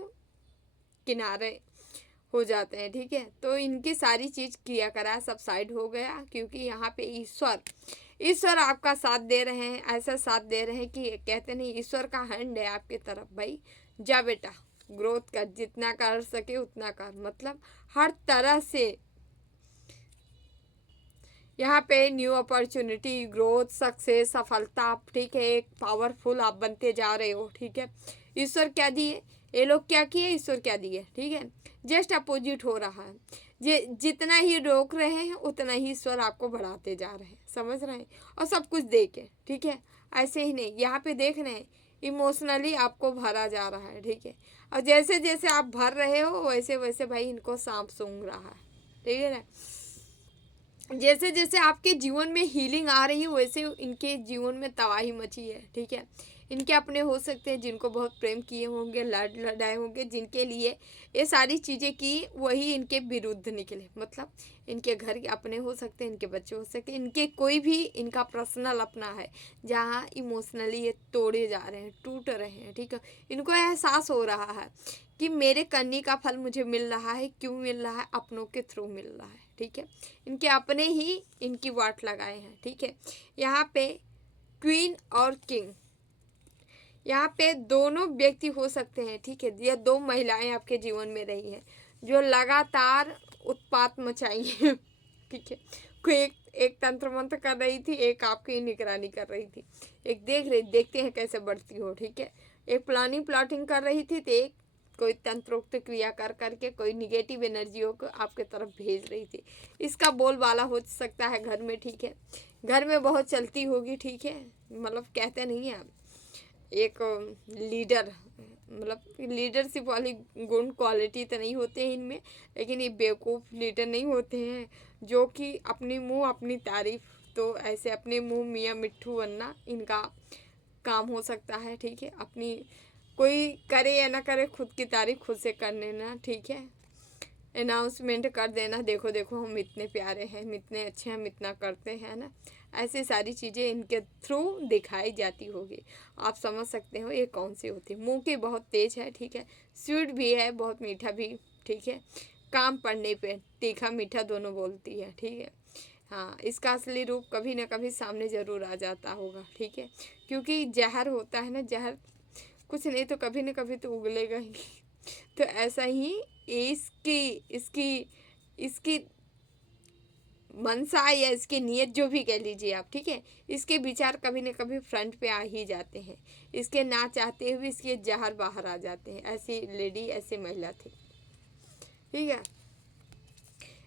किनारे हो जाते हैं, ठीक है। तो इनकी सारी चीज़ किया करा सब साइड हो गया, क्योंकि यहाँ पे ईश्वर ईश्वर आपका साथ दे रहे हैं, ऐसा साथ दे रहे हैं कि कहते नहीं, ईश्वर का हैंड है आपकी तरफ, भाई जा बेटा, ग्रोथ कर, जितना कर सके उतना कर, मतलब हर तरह से यहाँ पे न्यू अपॉर्चुनिटी, ग्रोथ, सक्सेस, सफलता, ठीक है, एक पावरफुल आप बनते जा रहे हो, ठीक है। ईश्वर क्या दिए, ये लोग क्या किए, ईश्वर क्या दिए, ठीक है, जस्ट अपोजिट हो रहा है। जितना ही रोक रहे हैं उतना ही ईश्वर आपको बढ़ाते जा रहे हैं, समझ रहे हैं, और सब कुछ दे के, ठीक है। ऐसे ही नहीं, यहाँ पे देख रहे हैं इमोशनली आपको भरा जा रहा है, ठीक है, और जैसे जैसे आप भर रहे हो वैसे वैसे भाई इनको सांप सूंघ रहा है, ठीक है ना। जैसे जैसे आपके जीवन में हीलिंग आ रही है वैसे इनके जीवन में तबाही मची है, ठीक है। इनके अपने हो सकते हैं जिनको बहुत प्रेम किए होंगे, लड़ाए होंगे, जिनके लिए ये सारी चीज़ें की, वही इनके विरुद्ध निकले, मतलब इनके घर के अपने हो सकते हैं, इनके बच्चे हो सकते हैं, इनके कोई भी इनका पर्सनल अपना है, जहाँ इमोशनली ये तोड़े जा रहे हैं, टूट रहे हैं, ठीक है। इनको एहसास हो रहा है कि मेरे करने का फल मुझे मिल रहा है, क्यों मिल रहा है, अपनों के थ्रू मिल रहा है, ठीक है। इनके अपने ही इनकी वाट लगाए हैं, ठीक है। यहाँ पे क्वीन और किंग, यहाँ पे दोनों व्यक्ति हो सकते हैं, ठीक है, ये दो महिलाएं आपके जीवन में रही हैं जो लगातार उत्पात मचाई है, ठीक है। कोई एक तंत्र मंत्र कर रही थी, एक आपकी निगरानी कर रही थी, एक देखते हैं कैसे बढ़ती हो, ठीक है। एक प्लानिंग प्लॉटिंग कर रही थी, तो एक कोई तंत्रोक्त क्रिया कर करके कोई निगेटिव एनर्जियों को आपके तरफ भेज रही थी। इसका बोलबाला हो सकता है घर में, ठीक है, घर में बहुत चलती होगी, ठीक है, मतलब कहते नहीं हैं एक लीडर, मतलब लीडरशिप वाली गुण क्वालिटी तो नहीं होते हैं इनमें, लेकिन ये बेवकूफ़ लीडर नहीं होते हैं जो कि अपनी मुंह अपनी तारीफ, तो ऐसे अपने मुंह मियाँ मिट्ठू बनना इनका काम हो सकता है, ठीक है। अपनी कोई करे या ना करे, खुद की तारीफ खुद से कर लेना, ठीक है, अनाउंसमेंट कर देना, देखो देखो हम इतने प्यारे हैं, हम इतने अच्छे हैं, हम इतना करते हैं ना, ऐसी सारी चीज़ें इनके थ्रू दिखाई जाती होगी। आप समझ सकते हो ये कौन सी होती है। मुंह की बहुत तेज है, ठीक है, स्वीट भी है, बहुत मीठा भी, ठीक है, काम पड़ने पे तीखा मीठा दोनों बोलती है, ठीक है। हाँ, इसका असली रूप कभी ना कभी सामने ज़रूर आ जाता होगा, ठीक है, क्योंकि जहर होता है ना, जहर कुछ नहीं तो कभी ना कभी तो उगलेगा ही। तो ऐसा ही इसकी इसकी इसकी मनसा या इसकी नीयत जो भी कह लीजिए आप, ठीक है, इसके विचार कभी न कभी फ्रंट पे आ ही जाते हैं, इसके ना चाहते हुए इसके जहर बाहर आ जाते हैं। ऐसी लेडी, ऐसी महिला थी, ठीक है।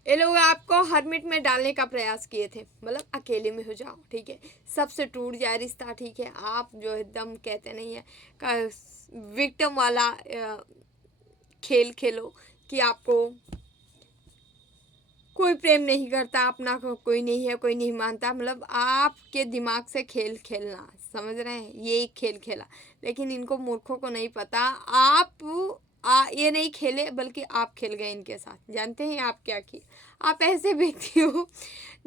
ये लोग आपको हर्मिट में डालने का प्रयास किए थे, मतलब अकेले में हो जाओ, ठीक है, सबसे टूट जाए रिश्ता, ठीक है, आप जो एकदम कहते नहीं है विक्टिम वाला खेल खेलो कि आपको कोई प्रेम नहीं करता, अपना कोई नहीं है, कोई नहीं मानता, मतलब आपके दिमाग से खेल खेलना, समझ रहे हैं, ये एक खेल खेला। लेकिन इनको मूर्खों को नहीं पता, आप ये नहीं खेले बल्कि आप खेल गए इनके साथ। जानते हैं आप क्या किए? आप ऐसे व्यक्ति हो,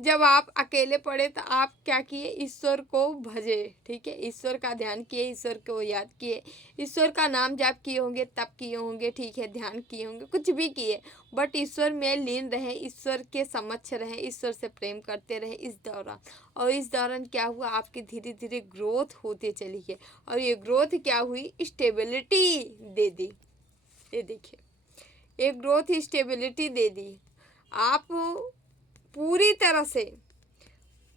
जब आप अकेले पड़े तो आप क्या किए, ईश्वर को भजे, ठीक है, ईश्वर का ध्यान किए, ईश्वर को याद किए, ईश्वर का नाम जाप किए होंगे, तप किए होंगे, ठीक है, ध्यान किए होंगे, कुछ भी किए, बट ईश्वर में लीन रहे, ईश्वर के समक्ष रहे, ईश्वर से प्रेम करते रहे इस दौरान। और इस दौरान क्या हुआ, आपकी धीरे धीरे ग्रोथ होते चली है, और ये ग्रोथ क्या हुई, स्टेबिलिटी दे दी। ये देखिए, एक ग्रोथ स्टेबिलिटी दे दी। आप पूरी तरह से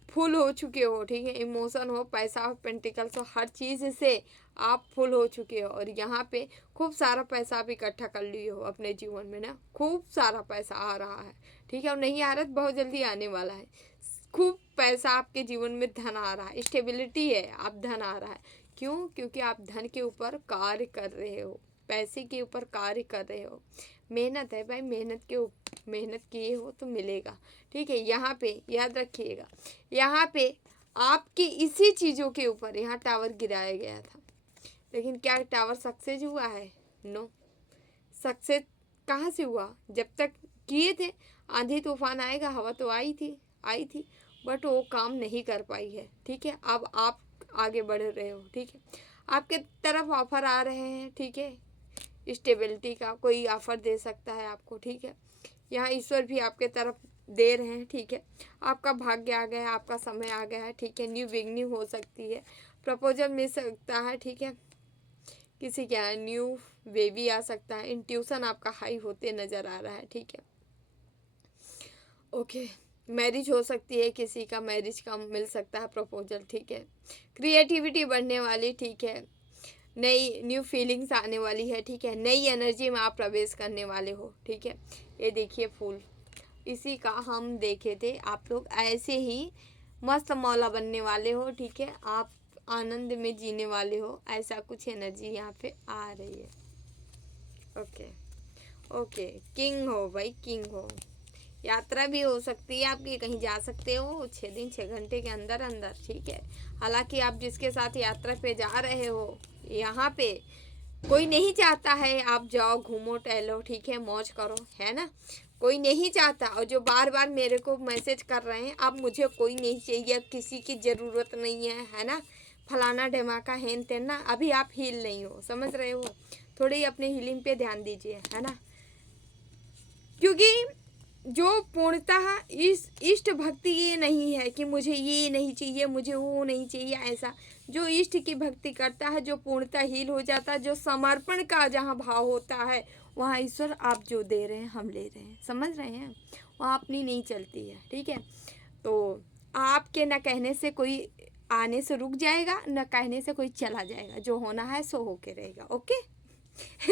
फुल हो चुके हो, ठीक है। इमोशन हो, पैसा हो, पेंटिकल्स हो, हर चीज़ से आप फुल हो चुके हो। और यहाँ पे खूब सारा पैसा आप इकट्ठा कर लिए हो अपने जीवन में ना, खूब सारा पैसा आ रहा है, ठीक है। और नहीं आ रहा तो बहुत जल्दी आने वाला है। खूब पैसा आपके जीवन में, धन आ रहा है, स्टेबिलिटी है, आप धन आ रहा है। क्यों? क्योंकि आप धन के ऊपर कार्य कर रहे हो, पैसे के ऊपर कार्य कर रहे हो। मेहनत है भाई, मेहनत किए हो तो मिलेगा, ठीक है। यहाँ पे याद रखिएगा, यहाँ पे आपकी इसी चीज़ों के ऊपर यहाँ टावर गिराया गया था, लेकिन क्या टावर सक्सेस हुआ है? नो। सक्सेस कहाँ से हुआ? जब तक किए थे, आंधी तूफान आएगा, हवा तो आई थी, बट वो काम नहीं कर पाई है, ठीक है। अब आप आगे बढ़ रहे हो, ठीक है। आपके तरफ ऑफर आ रहे हैं, ठीक है। स्टेबिलिटी का कोई ऑफर दे सकता है आपको, ठीक है। यहाँ ईश्वर भी आपके तरफ दे रहे हैं, ठीक है। आपका भाग्य आ गया है, आपका समय आ गया है, ठीक है। न्यू बिगनिंग हो सकती है, प्रपोजल मिल सकता है, ठीक है। किसी के यहाँ न्यू बेबी आ सकता है, इंट्यूशन आपका हाई होते नज़र आ रहा है, ठीक है। ओके, मैरिज हो सकती है, किसी का मैरिज का मिल सकता है प्रपोजल, ठीक है। क्रिएटिविटी बढ़ने वाली, ठीक है। नई न्यू फीलिंग्स आने वाली है, ठीक है। नई एनर्जी में आप प्रवेश करने वाले हो, ठीक है। ये देखिए फूल, इसी का हम देखे थे। आप लोग ऐसे ही मस्त मौला बनने वाले हो, ठीक है। आप आनंद में जीने वाले हो, ऐसा कुछ एनर्जी यहाँ पे आ रही है। ओके ओके, किंग हो भाई, किंग हो। यात्रा भी हो सकती है आपकी, कहीं जा सकते हो 6 दिन 6 घंटे के अंदर अंदर, ठीक है। हालांकि आप जिसके साथ यात्रा पे जा रहे हो, यहाँ पे कोई नहीं चाहता है आप जाओ, घूमो, टहलो, ठीक है, मौज करो, है ना। कोई नहीं चाहता। और जो बार बार मेरे को मैसेज कर रहे हैं, अब मुझे कोई नहीं चाहिए, किसी की ज़रूरत नहीं है ना, फलाना ढमाका हेन तेन ना, अभी आप हील नहीं हो, समझ रहे हो। थोड़ी अपने हीलिंग पे ध्यान दीजिए, है ना। क्योंकि जो पूर्णतः इस इष्ट भक्ति ये नहीं है कि मुझे ये नहीं चाहिए, मुझे वो नहीं चाहिए, ऐसा। जो इष्ट की भक्ति करता है, जो पूर्णतः हील हो जाता है, जो समर्पण का जहाँ भाव होता है, वहाँ ईश्वर आप जो दे रहे हैं हम ले रहे हैं, समझ रहे हैं। वहाँ अपनी नहीं चलती है, ठीक है। तो आपके न कहने से कोई आने से रुक जाएगा, न कहने से कोई चला जाएगा। जो होना है सो होके रहेगा, ओके।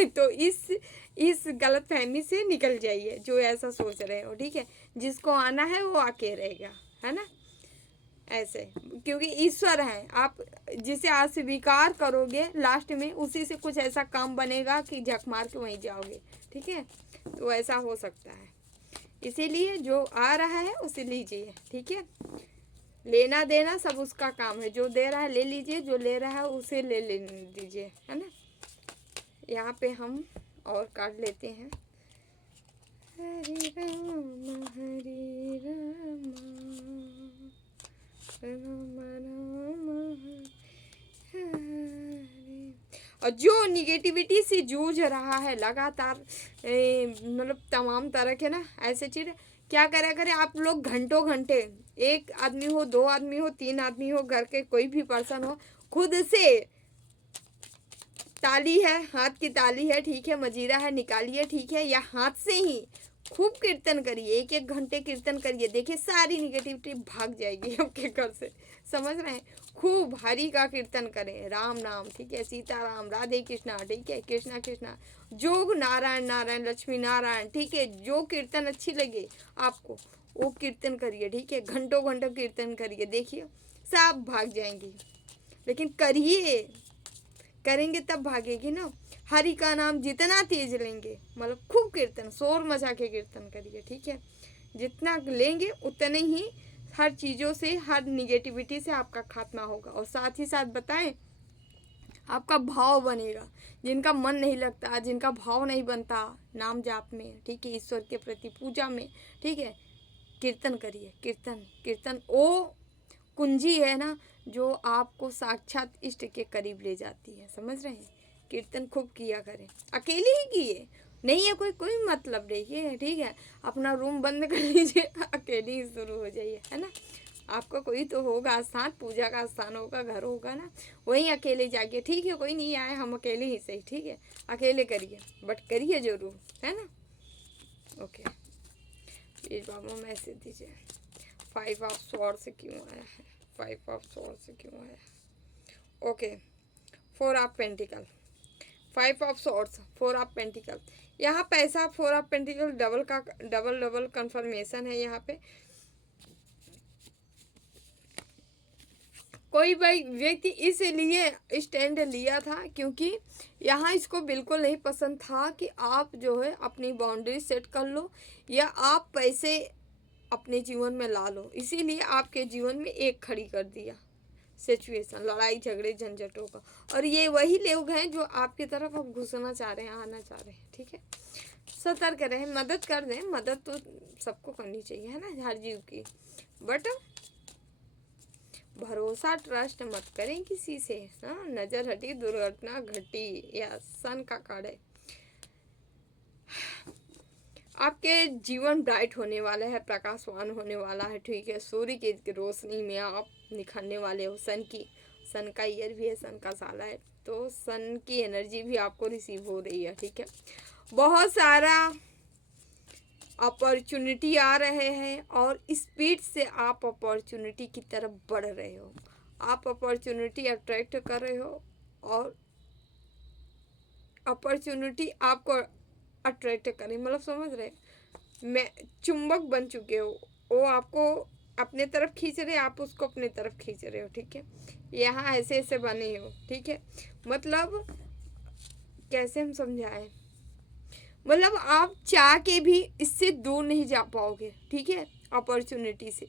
तो इस गलत फहमी से निकल जाइए, जो ऐसा सोच रहे हो, ठीक है। जिसको आना है वो आके रहेगा, है ना, ऐसे। क्योंकि ईश्वर है, आप जिसे आज स्वीकार करोगे, लास्ट में उसी से कुछ ऐसा काम बनेगा कि झक मार के वहीं जाओगे, ठीक है। तो ऐसा हो सकता है, इसीलिए जो आ रहा है उसे लीजिए, ठीक है। लेना देना सब उसका काम है, जो दे रहा है ले लीजिए, जो ले रहा है उसे ले दीजिए, है ना। यहाँ पे हम और काट लेते हैं। हरे राम राम राम हरे। और जो निगेटिविटी से जूझ रहा है लगातार, मतलब तमाम तरह के ना ऐसे चीज़, क्या करा करें आप लोग, घंटों घंटे, एक आदमी हो, 2 आदमी हो, 3 आदमी हो, घर के कोई भी पर्सन हो, खुद से ताली है, हाथ की ताली है, ठीक है, मजीरा है, निकालिए, ठीक है। या हाथ से ही खूब कीर्तन करिए, 1-1 घंटे कीर्तन करिए, देखिए सारी निगेटिविटी भाग जाएगी आपके घर से, समझ रहे हैं। खूब हरि का कीर्तन करें, राम नाम, ठीक है, सीताराम, राधे कृष्णा, ठीक है, कृष्णा कृष्णा, जो नारायण नारायण, लक्ष्मी नारायण, ठीक है। जो कीर्तन अच्छी लगे आपको वो कीर्तन करिए, ठीक है। घंटों घंटों कीर्तन करिए, देखिए सब भाग जाएंगी। लेकिन करिए, करेंगे तब भागेगी ना। हरि का नाम जितना तेज लेंगे, मतलब खूब कीर्तन, शोर मचा के कीर्तन करिए, ठीक है। जितना लेंगे उतने ही हर चीज़ों से, हर निगेटिविटी से आपका खात्मा होगा। और साथ ही साथ बताएं, आपका भाव बनेगा। जिनका मन नहीं लगता, जिनका भाव नहीं बनता नाम जाप में, ठीक है, ईश्वर के प्रति पूजा में, ठीक है, कीर्तन करिए। कीर्तन कीर्तन वो कुंजी है ना, जो आपको साक्षात इष्ट के करीब ले जाती है, समझ रहे हैं। कीर्तन खूब किया करें, अकेले ही किए, नहीं है कोई मतलब नहीं है, ठीक है। अपना रूम बंद कर लीजिए, अकेले ही शुरू हो जाइए, है ना। आपका कोई तो होगा स्थान, पूजा का स्थान होगा, घर होगा ना, वहीं अकेले जाइए, ठीक है। कोई नहीं आए, हम अकेले ही सही, ठीक है। अकेले करिए, बट करिए जरूर, है ना। ओके, प्लीज बाबा मैसेज दीजिए। 5 ऑफ स्वॉर्ड्स क्यों आया है? 5 ऑफ स्वॉर्ड्स क्यों आया है? Okay, 4 of pentacle, 5 of swords, 4 of pentacle. यहाँ पैसा 4 ऑफ पेंटिकल डबल का डबल कंफर्मेशन है। यहाँ पे कोई भाई व्यक्ति इसलिए स्टैंड लिया था क्योंकि यहाँ इसको बिल्कुल नहीं पसंद था कि आप जो है अपनी बाउंड्री सेट कर लो या आप पैसे अपने जीवन में ला लो, इसीलिए आपके जीवन में एक खड़ी कर दिया सिचुएशन, लड़ाई झगड़े झंझटों का। और ये वही लोग हैं जो आपकी तरफ अब घुसना चाह रहे हैं, आना चाह रहे हैं। ठीक है, सतर्क रहें, मदद कर दें, मदद तो सबको करनी चाहिए है ना, हर जीव की, बट भरोसा ट्रस्ट मत करें किसी से। हाँ, नजर हटी दुर्घटना घटी, या सन का कार्ड है। आपके जीवन ब्राइट होने वाला है, प्रकाशवान होने वाला है। ठीक है, सूर्य की रोशनी में आप निखरने वाले हो। सन का ईयर भी है, सन का साला है, तो सन की एनर्जी भी आपको रिसीव हो रही है। ठीक है, बहुत सारा अपॉर्चुनिटी आ रहे हैं और स्पीड से आप अपॉर्चुनिटी की तरफ बढ़ रहे हो। आप अपॉर्चुनिटी अट्रैक्ट कर रहे हो और अपॉर्चुनिटी आपको अट्रैक्ट करें, मतलब समझ रहे, मैं चुंबक बन चुके हो, वो आपको अपने तरफ खींच रहे, आप उसको अपने तरफ खींच रहे हो। ठीक है, यहाँ ऐसे ऐसे बने हो। ठीक है, मतलब कैसे हम समझाएं, मतलब आप चाह के भी इससे दूर नहीं जा पाओगे। ठीक है, अपॉर्चुनिटी से,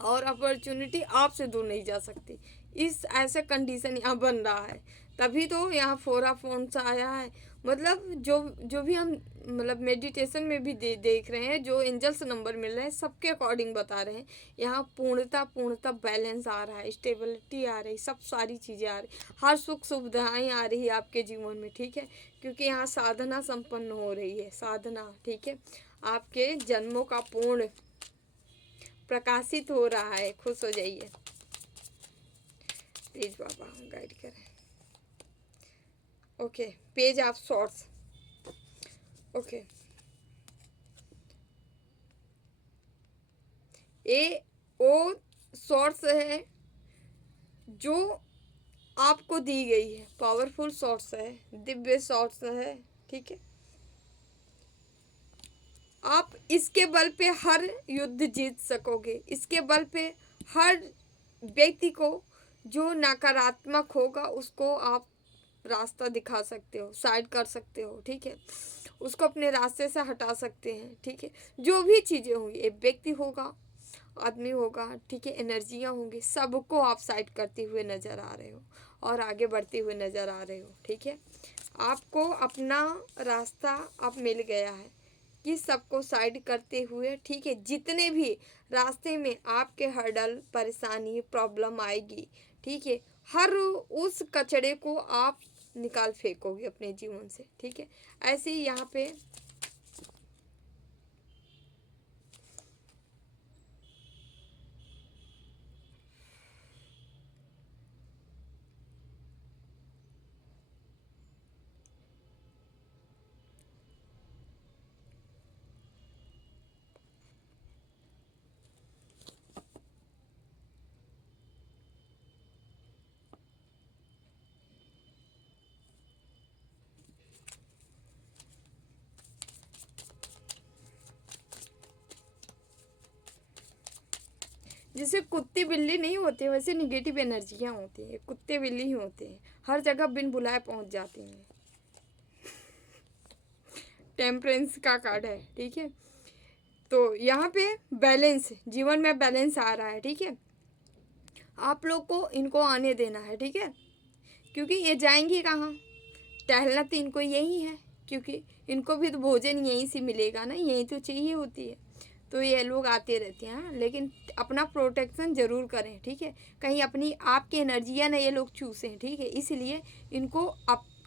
और अपॉर्चुनिटी आपसे दूर नहीं जा सकती। इस ऐसा कंडीशन यहाँ बन रहा है, तभी तो यहाँ 4 ऑफ वांड्स आया है। मतलब जो भी हम मतलब मेडिटेशन में भी देख रहे हैं, जो एंजल्स नंबर मिल रहे हैं, सबके अकॉर्डिंग बता रहे हैं। यहाँ पूर्णता बैलेंस आ रहा है, स्टेबिलिटी आ रही, सब सारी चीज़ें आ रही, हर सुख सुविधाएँ आ रही है आपके जीवन में। ठीक है, क्योंकि यहाँ साधना संपन्न हो रही है, साधना। ठीक है, आपके जन्मों का पूर्ण प्रकाशित हो रहा है। खुश हो जाइए, प्लीज बाबा गाइड करें। Okay, page of sorts. Okay, ये वो सॉर्ट्स है जो आपको दी गई है, पावरफुल सॉर्ट्स है, दिव्य सॉर्ट्स है। ठीक है, आप इसके बल पे हर युद्ध जीत सकोगे। इसके बल पे हर व्यक्ति को जो नकारात्मक होगा उसको आप रास्ता दिखा सकते हो, साइड कर सकते हो। ठीक है, उसको अपने रास्ते से हटा सकते हैं। ठीक है, जो भी चीज़ें होंगी, एक व्यक्ति होगा, आदमी होगा, ठीक है, एनर्जियाँ होंगी, सबको आप साइड करते हुए नज़र आ रहे हो और आगे बढ़ते हुए नज़र आ रहे हो। ठीक है, आपको अपना रास्ता अब मिल गया है कि सबको साइड करते हुए, ठीक है, जितने भी रास्ते में आपके हर्डल, परेशानी, प्रॉब्लम आएगी, ठीक है, हर उस कचड़े को आप निकाल फेंकोगे अपने जीवन से। ठीक है, ऐसे ही यहाँ पे जैसे कुत्ते बिल्ली नहीं होते, वैसे निगेटिव एनर्जियाँ होती हैं, कुत्ते बिल्ली ही होते हैं, हर जगह बिन बुलाए पहुंच जाती हैं। टेम्परेंस का कार्ड है। ठीक है, तो यहाँ पे बैलेंस, जीवन में बैलेंस आ रहा है। ठीक है, आप लोग को इनको आने देना है। ठीक है, क्योंकि ये जाएंगी कहाँ, टहलना तो इनको यही है, क्योंकि इनको भी तो भोजन यहीं से मिलेगा ना, यही तो चाहिए होती है, तो ये लोग आते रहते हैं। लेकिन अपना प्रोटेक्शन ज़रूर करें। ठीक है, कहीं अपनी आपकी एनर्जियाँ ना ये लोग चूसें। ठीक है, इसलिए इनको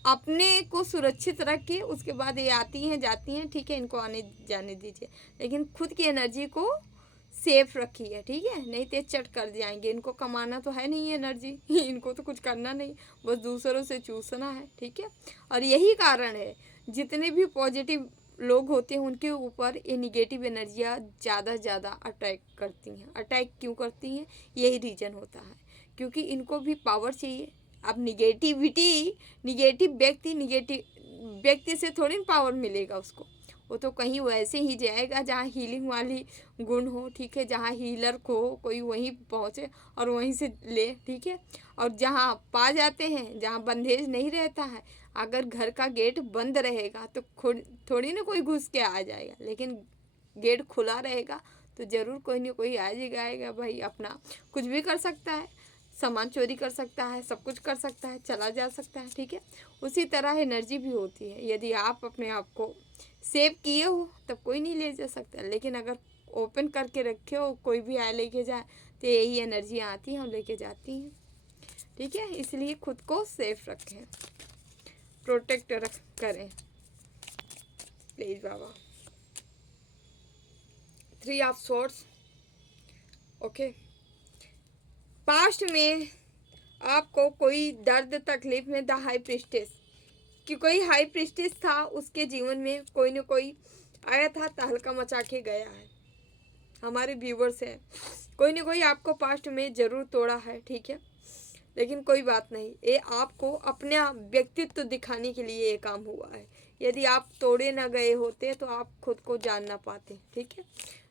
अपने को सुरक्षित रख के उसके बाद ये आती हैं जाती हैं। ठीक है, इनको आने जाने दीजिए, लेकिन खुद की एनर्जी को सेफ रखिए। ठीक है, नहीं तो चट कर जाएंगे। इनको कमाना तो है नहीं एनर्जी इनको तो कुछ करना नहीं, बस दूसरों से चूसना है। ठीक है, और यही कारण है जितने भी पॉजिटिव लोग होते हैं उनके ऊपर ये निगेटिव एनर्जियाँ ज़्यादा से ज़्यादा अटैक करती हैं। अटैक क्यों करती हैं? यही रीज़न होता है, क्योंकि इनको भी पावर चाहिए। अब निगेटिव व्यक्ति से थोड़ी ना पावर मिलेगा उसको। वो तो कहीं वैसे ही जाएगा जहाँ हीलिंग वाली गुण हो, ठीक है, जहाँ हीलर को कोई वहीं पहुँचे और वहीं से ले, ठीक है। और जहाँ पा जाते हैं, जहाँ बंधेज नहीं रहता है, अगर घर का गेट बंद रहेगा तो थोड़ी ना कोई घुस के आ जाएगा, लेकिन गेट खुला रहेगा तो ज़रूर कोई ना कोई आ जाएगा भाई। अपना कुछ भी कर सकता है, सामान चोरी कर सकता है, सब कुछ कर सकता है, चला जा सकता है, ठीक है। उसी तरह एनर्जी भी होती है। यदि आप अपने आप को सेव किए हो तब कोई नहीं ले जा सकता, लेकिन अगर ओपन करके रखे हो, कोई भी आए लेके जाए, तो यही एनर्जी आती हैं और लेके जाती हैं, ठीक है। इसलिए खुद को सेफ रखें, प्रोटेक्ट करें please Baba. 3 of swords, okay. Past में आपको कोई दर्द तकलीफ में द हाई प्रीस्टेस, कि कोई हाई प्रीस्टेस था, उसके जीवन में कोई ना कोई आया था, तहलका मचा के गया है। हमारे व्यूवर्स हैं, कोई ना कोई आपको पास्ट में ज़रूर तोड़ा है, ठीक है, लेकिन कोई बात नहीं, ये आपको अपना व्यक्तित्व दिखाने के लिए ये काम हुआ है। यदि आप तोड़े ना गए होते तो आप खुद को जान ना पाते, ठीक है।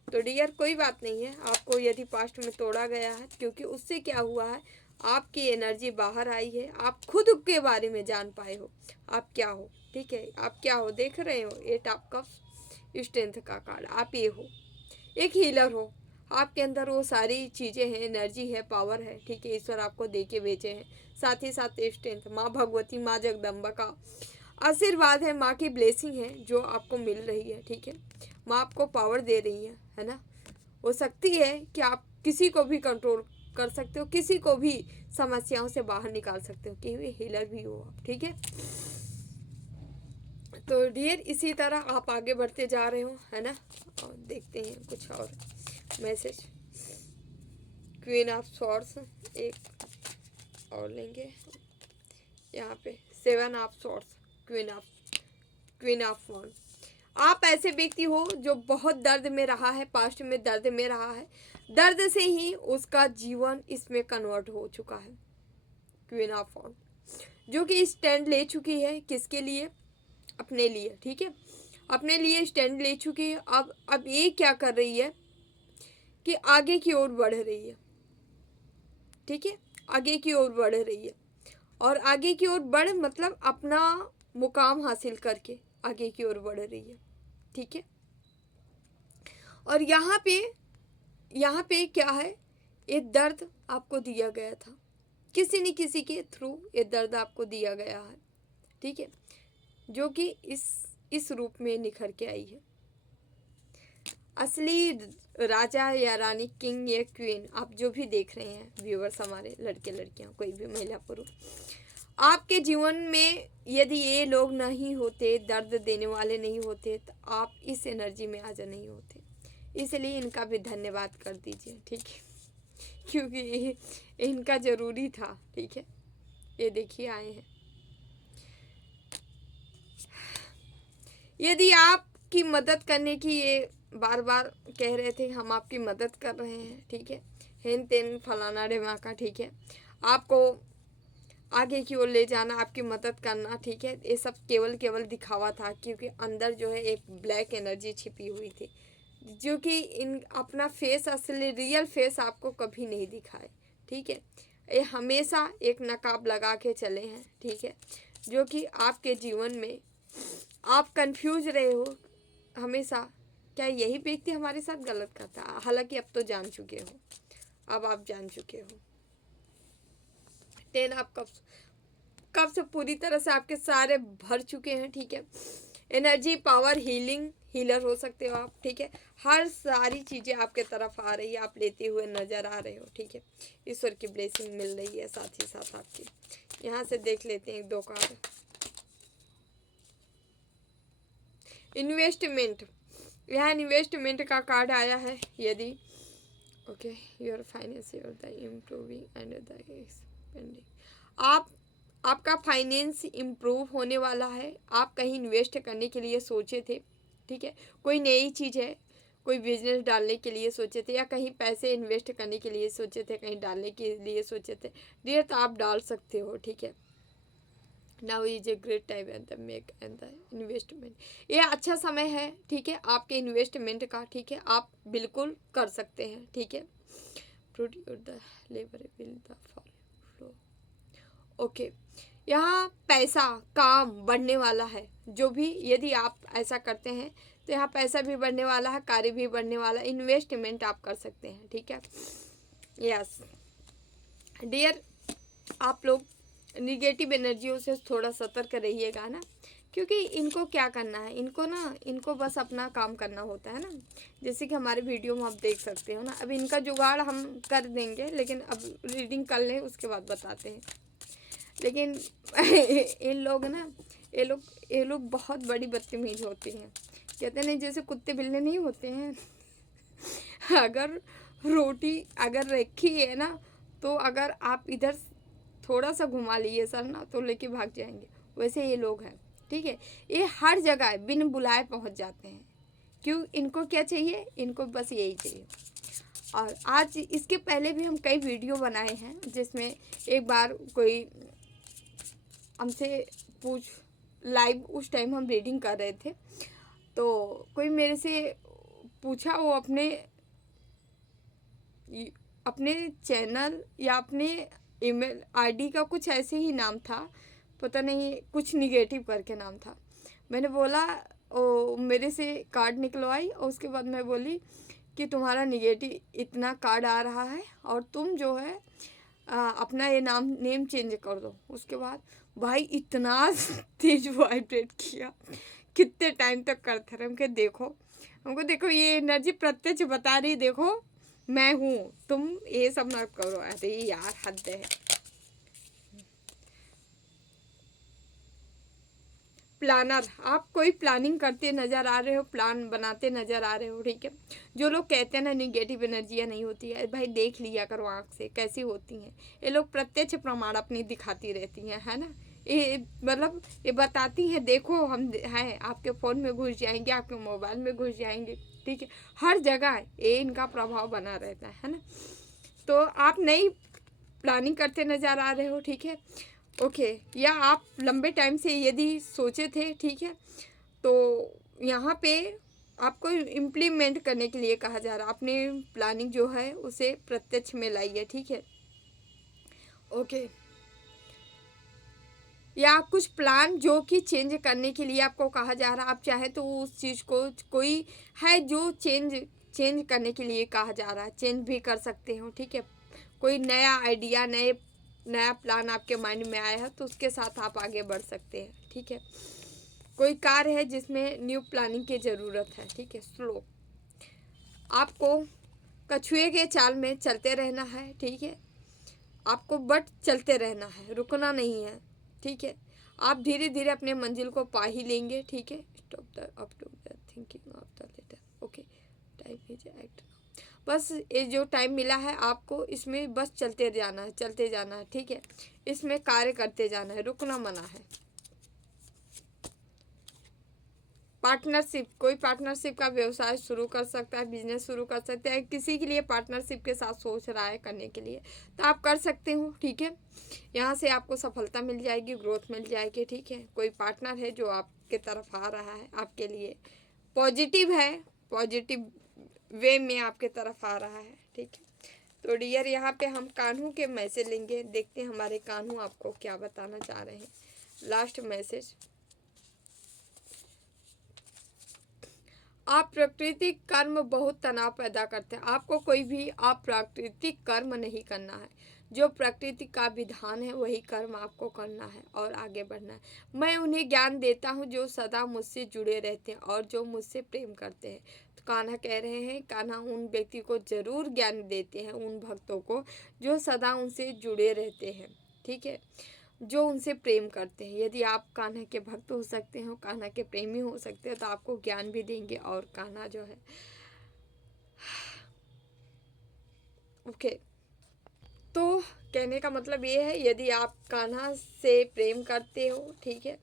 तो डियर कोई बात नहीं है, आपको यदि पास्ट में तोड़ा गया है, क्योंकि उससे क्या हुआ है, आपकी एनर्जी बाहर आई है, आप खुद के बारे में जान पाए हो आप क्या हो, ठीक है। आप क्या हो देख रहे हो, 8 ऑफ कप्स स्ट्रेंथ का कार्ड, आप ये हो, एक हीलर हो। आपके अंदर वो सारी चीज़ें हैं, एनर्जी है, पावर है, ठीक है, ईश्वर आपको दे के भेजे हैं। साथ ही साथ स्ट्रेंथ, माँ भगवती, माँ जगदम्बा का आशीर्वाद है, माँ की ब्लेसिंग है जो आपको मिल रही है, ठीक है। माँ आपको पावर दे रही है ना। वो शक्ति है कि आप किसी को भी कंट्रोल कर सकते हो, किसी को भी समस्याओं से बाहर निकाल सकते हो, कि वे हीलर भी हो आप, ठीक है। तो डियर इसी तरह आप आगे बढ़ते जा रहे हो, है ना। और देखते हैं कुछ और मैसेज। क्वीन ऑफ सॉर्ड्स एक और लेंगे यहाँ पे, 7 ऑफ सॉर्ड्स, क्वीन ऑफ वॉन्ड। आप ऐसे व्यक्ति हो जो बहुत दर्द में रहा है, पास्ट में दर्द में रहा है, दर्द से ही उसका जीवन इसमें कन्वर्ट हो चुका है। क्वीन ऑफ वॉन्ड जो कि स्टैंड ले चुकी है, किसके लिए? अपने लिए, ठीक है, अपने लिए स्टैंड ले चुकी है। अब ये क्या कर रही है कि आगे की ओर बढ़ रही है, ठीक है, आगे की ओर बढ़ रही है। और आगे की ओर बढ़ मतलब अपना मुकाम हासिल करके आगे की ओर बढ़ रही है, ठीक है। और यहाँ पे क्या है, ये दर्द आपको दिया गया था, किसी न किसी के थ्रू ये दर्द आपको दिया गया है, ठीक है, जो कि इस रूप में निखर के आई है। असली राजा या रानी, किंग या क्वीन, आप जो भी देख रहे हैं व्यूअर्स, हमारे लड़के लड़कियां, कोई भी महिला पुरुष, आपके जीवन में यदि ये लोग नहीं होते, दर्द देने वाले नहीं होते, तो आप इस एनर्जी में हाजिर नहीं होते। इसलिए इनका भी धन्यवाद कर दीजिए, ठीक है, क्योंकि इनका ज़रूरी था, ठीक है। ये देखिए आए हैं। यदि आपकी मदद करने की, ये बार बार कह रहे थे हम आपकी मदद कर रहे हैं, ठीक है, हेन तेन फलाना ढेमाका, ठीक है, आपको आगे की ओर ले जाना, आपकी मदद करना, ठीक है, ये सब केवल दिखावा था, क्योंकि अंदर जो है एक ब्लैक एनर्जी छिपी हुई थी, जो कि इन अपना फेस, असली रियल फेस आपको कभी नहीं दिखाए, ठीक है। ये हमेशा एक नकाब लगा के चले हैं, ठीक है, जो कि आपके जीवन में आप कंफ्यूज रहे हो हमेशा, क्या यही व्यक्ति हमारे साथ गलत करता है। हालांकि अब तो जान चुके हो, अब आप जान चुके हो। 10 ऑफ कप्स, कब से पूरी तरह से आपके सारे भर चुके हैं, ठीक है। एनर्जी, पावर, हीलिंग, हीलर हो सकते हो आप, ठीक है। हर सारी चीज़ें आपके तरफ आ रही है, आप लेते हुए नज़र आ रहे हो, ठीक है। ईश्वर की ब्लेसिंग मिल रही है साथ ही साथ आपकी। यहाँ से देख लेते हैं 2 कार्ड। इन्वेस्टमेंट, यहाँ इन्वेस्टमेंट का कार्ड आया है। यदि okay, your financial the improving and the expanding, आपका फाइनेंस इम्प्रूव होने वाला है। आप कहीं इन्वेस्ट करने के लिए सोचे थे, ठीक है। कोई नई चीज़ है, कोई बिजनेस डालने के लिए सोचे थे या कहीं पैसे इन्वेस्ट करने के लिए सोचे थे, कहीं डालने के लिए सोचे थे डियर, तो आप डाल सकते हो, ठीक है। Now is a great time and the make and the investment, ये अच्छा समय है, ठीक है, आपके इन्वेस्टमेंट का, ठीक है, आप बिल्कुल कर सकते हैं, ठीक है। Produce the labour will the flow, okay. यहाँ पैसा काम बढ़ने वाला है, जो भी यदि आप ऐसा करते हैं तो यहाँ पैसा भी बढ़ने वाला है, कार्य भी बढ़ने वाला है, इन्वेस्टमेंट आप कर सकते हैं, ठीक है। यस डियर, आप लोग निगेटिव एनर्जियों से थोड़ा सतर्क रहिएगा ना, क्योंकि इनको क्या करना है, इनको बस अपना काम करना होता है ना। जैसे कि हमारे वीडियो में आप देख सकते हो ना, अब इनका जुगाड़ हम कर देंगे, लेकिन अब रीडिंग कर लें उसके बाद बताते हैं। लेकिन इन लोग ना, ये लोग बहुत बड़ी बदतमीज होती हैं। कहते नहीं, जैसे कुत्ते बिल्ली नहीं होते हैं अगर रोटी अगर रखी है ना, तो अगर आप इधर थोड़ा सा घुमा लिए सर ना, तो लेके भाग जाएंगे, वैसे ये लोग हैं, ठीक है। ये हर जगह बिन बुलाए पहुंच जाते हैं। क्यों? इनको क्या चाहिए? इनको बस यही चाहिए। और आज इसके पहले भी हम कई वीडियो बनाए हैं, जिसमें एक बार कोई हमसे लाइव उस टाइम हम रीडिंग कर रहे थे, तो कोई मेरे से पूछा, वो अपने चैनल या अपने ईमेल आईडी का कुछ ऐसे ही नाम था, पता नहीं कुछ निगेटिव करके नाम था। मैंने बोला, ओ मेरे से कार्ड निकलवाई, और उसके बाद मैं बोली कि तुम्हारा निगेटिव इतना कार्ड आ रहा है, और तुम जो है अपना ये नेम चेंज कर दो। उसके बाद भाई इतना तेज वाइब्रेट किया, कितने टाइम तक करते रहे। हमको देखो ये एनर्जी प्रत्यक्ष बता रही, देखो मैं हूँ, तुम ये सब ना करो। अरे यार हद है। प्लानर, आप कोई प्लानिंग करते नज़र आ रहे हो, प्लान बनाते नज़र आ रहे हो, ठीक है। जो लोग कहते हैं ना निगेटिव एनर्जियाँ नहीं होती है, भाई देख लिया करो आँख से कैसी होती हैं। ये लोग प्रत्यक्ष प्रमाण अपनी दिखाती रहती हैं, है ना। ये मतलब ये बताती हैं, देखो हम हैं, आपके फ़ोन में घुस जाएंगे, आपके मोबाइल में घुस जाएंगे, ठीक है। हर जगह ये इनका प्रभाव बना रहता है ना। तो आप नई प्लानिंग करते नज़र आ रहे हो, ठीक है, ओके। या आप लंबे टाइम से यदि सोचे थे, ठीक है, तो यहाँ पे आपको इम्प्लीमेंट करने के लिए कहा जा रहा है। अपनी प्लानिंग जो है उसे प्रत्यक्ष में लाइए, ठीक है, ओके। या कुछ प्लान जो कि चेंज करने के लिए आपको कहा जा रहा है, आप चाहे तो उस चीज़ को कोई है जो चेंज करने के लिए कहा जा रहा है, चेंज भी कर सकते हो, ठीक है। कोई नया आइडिया, नया प्लान आपके माइंड में आया है, तो उसके साथ आप आगे बढ़ सकते हैं, ठीक है। कोई कार्य है जिसमें न्यू प्लानिंग की ज़रूरत है, ठीक है। स्लो, आपको कछुए के चाल में चलते रहना है, ठीक है। आपको बट चलते रहना है, रुकना नहीं है, ठीक है। आप धीरे धीरे अपने मंजिल को पा ही लेंगे, ठीक है। Stop the up to the thinking of the letter, okay. Time is act, बस ये जो टाइम मिला है आपको, इसमें बस चलते जाना है, ठीक है। इसमें कार्य करते जाना है, रुकना मना है। पार्टनरशिप, कोई पार्टनरशिप का व्यवसाय शुरू कर सकता है, बिजनेस शुरू कर सकते हैं, किसी के लिए पार्टनरशिप के साथ सोच रहा है करने के लिए, तो आप कर सकते हो, ठीक है। यहाँ से आपको सफलता मिल जाएगी, ग्रोथ मिल जाएगी, ठीक है। कोई पार्टनर है जो आपके तरफ आ रहा है, आपके लिए पॉजिटिव है, पॉजिटिव वे में आपके तरफ आ रहा है, ठीक है। तो डियर, यहाँ पे हम कान्हू के मैसेज लेंगे, देखते हैं हमारे कान्हू आपको क्या बताना चाह रहे हैं। लास्ट मैसेज, अप्राकृतिक कर्म बहुत तनाव पैदा करते हैं। आपको कोई भी अप्राकृतिक कर्म नहीं करना है, जो प्रकृति का विधान है वही कर्म आपको करना है और आगे बढ़ना है। मैं उन्हें ज्ञान देता हूँ जो सदा मुझसे जुड़े रहते हैं और जो मुझसे प्रेम करते हैं। तो कान्हा कह रहे हैं, कान्हा उन व्यक्ति को जरूर ज्ञान देते हैं, उन भक्तों को जो सदा उनसे जुड़े रहते हैं, ठीक है, जो उनसे प्रेम करते हैं। यदि आप कान्हा के भक्त हो सकते हो, कान्हा के प्रेमी हो सकते हो, तो आपको ज्ञान भी देंगे। और कान्हा जो है, ओके। तो कहने का मतलब ये है, यदि आप कान्हा से प्रेम करते हो, ठीक है,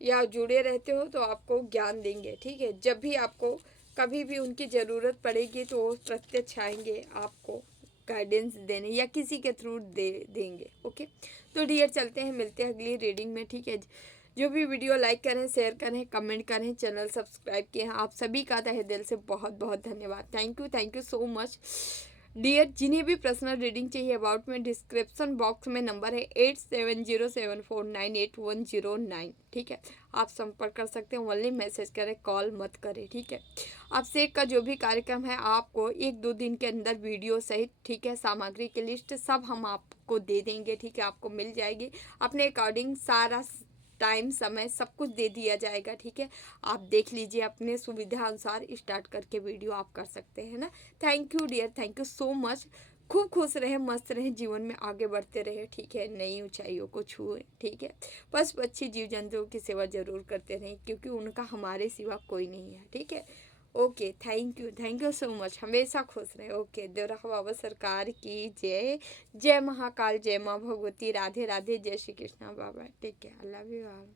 या जुड़े रहते हो तो आपको ज्ञान देंगे, ठीक है। जब भी आपको कभी भी उनकी ज़रूरत पड़ेगी तो वो प्रत्यक्ष आएंगे आपको गाइडेंस देने या किसी के थ्रू देंगे। ओके, तो डियर चलते हैं, मिलते हैं अगली रीडिंग में, ठीक है। जो भी वीडियो लाइक करें, शेयर करें, कमेंट करें, चैनल सब्सक्राइब किए हैं, आप सभी का तहे दिल से बहुत बहुत धन्यवाद। Thank you so much dear. जिन्हें भी पर्सनल रीडिंग चाहिए अबाउट में, डिस्क्रिप्शन बॉक्स में नंबर है 8707498109, ठीक है। आप संपर्क कर सकते हैं, ओनली मैसेज करें, कॉल मत करें, ठीक है। अभिषेक का जो भी कार्यक्रम है आपको 1-2 दिन के अंदर वीडियो सहित, ठीक है, सामग्री की लिस्ट सब हम आपको दे देंगे, ठीक है। आपको मिल जाएगी अपने अकॉर्डिंग, सारा टाइम समय सब कुछ दे दिया जाएगा, ठीक है। आप देख लीजिए, अपने सुविधा अनुसार स्टार्ट करके वीडियो आप कर सकते हैं ना। Thank you dear, thank you so much. खूब खुश रहे, मस्त रहे, जीवन में आगे बढ़ते रहे, ठीक है। नई ऊंचाइयों को छुए, ठीक है। पशु पक्षी जीव जंतुओं की सेवा जरूर करते रहें, क्योंकि उनका हमारे सिवा कोई नहीं है, ठीक है। Okay, thank you so much. हमेशा खुश रहे। ओके, देवराह बाबा सरकार की जय। जय महाकाल, जय माँ भगवती, राधे राधे, जय श्री कृष्णा बाबा, take care, I love you all.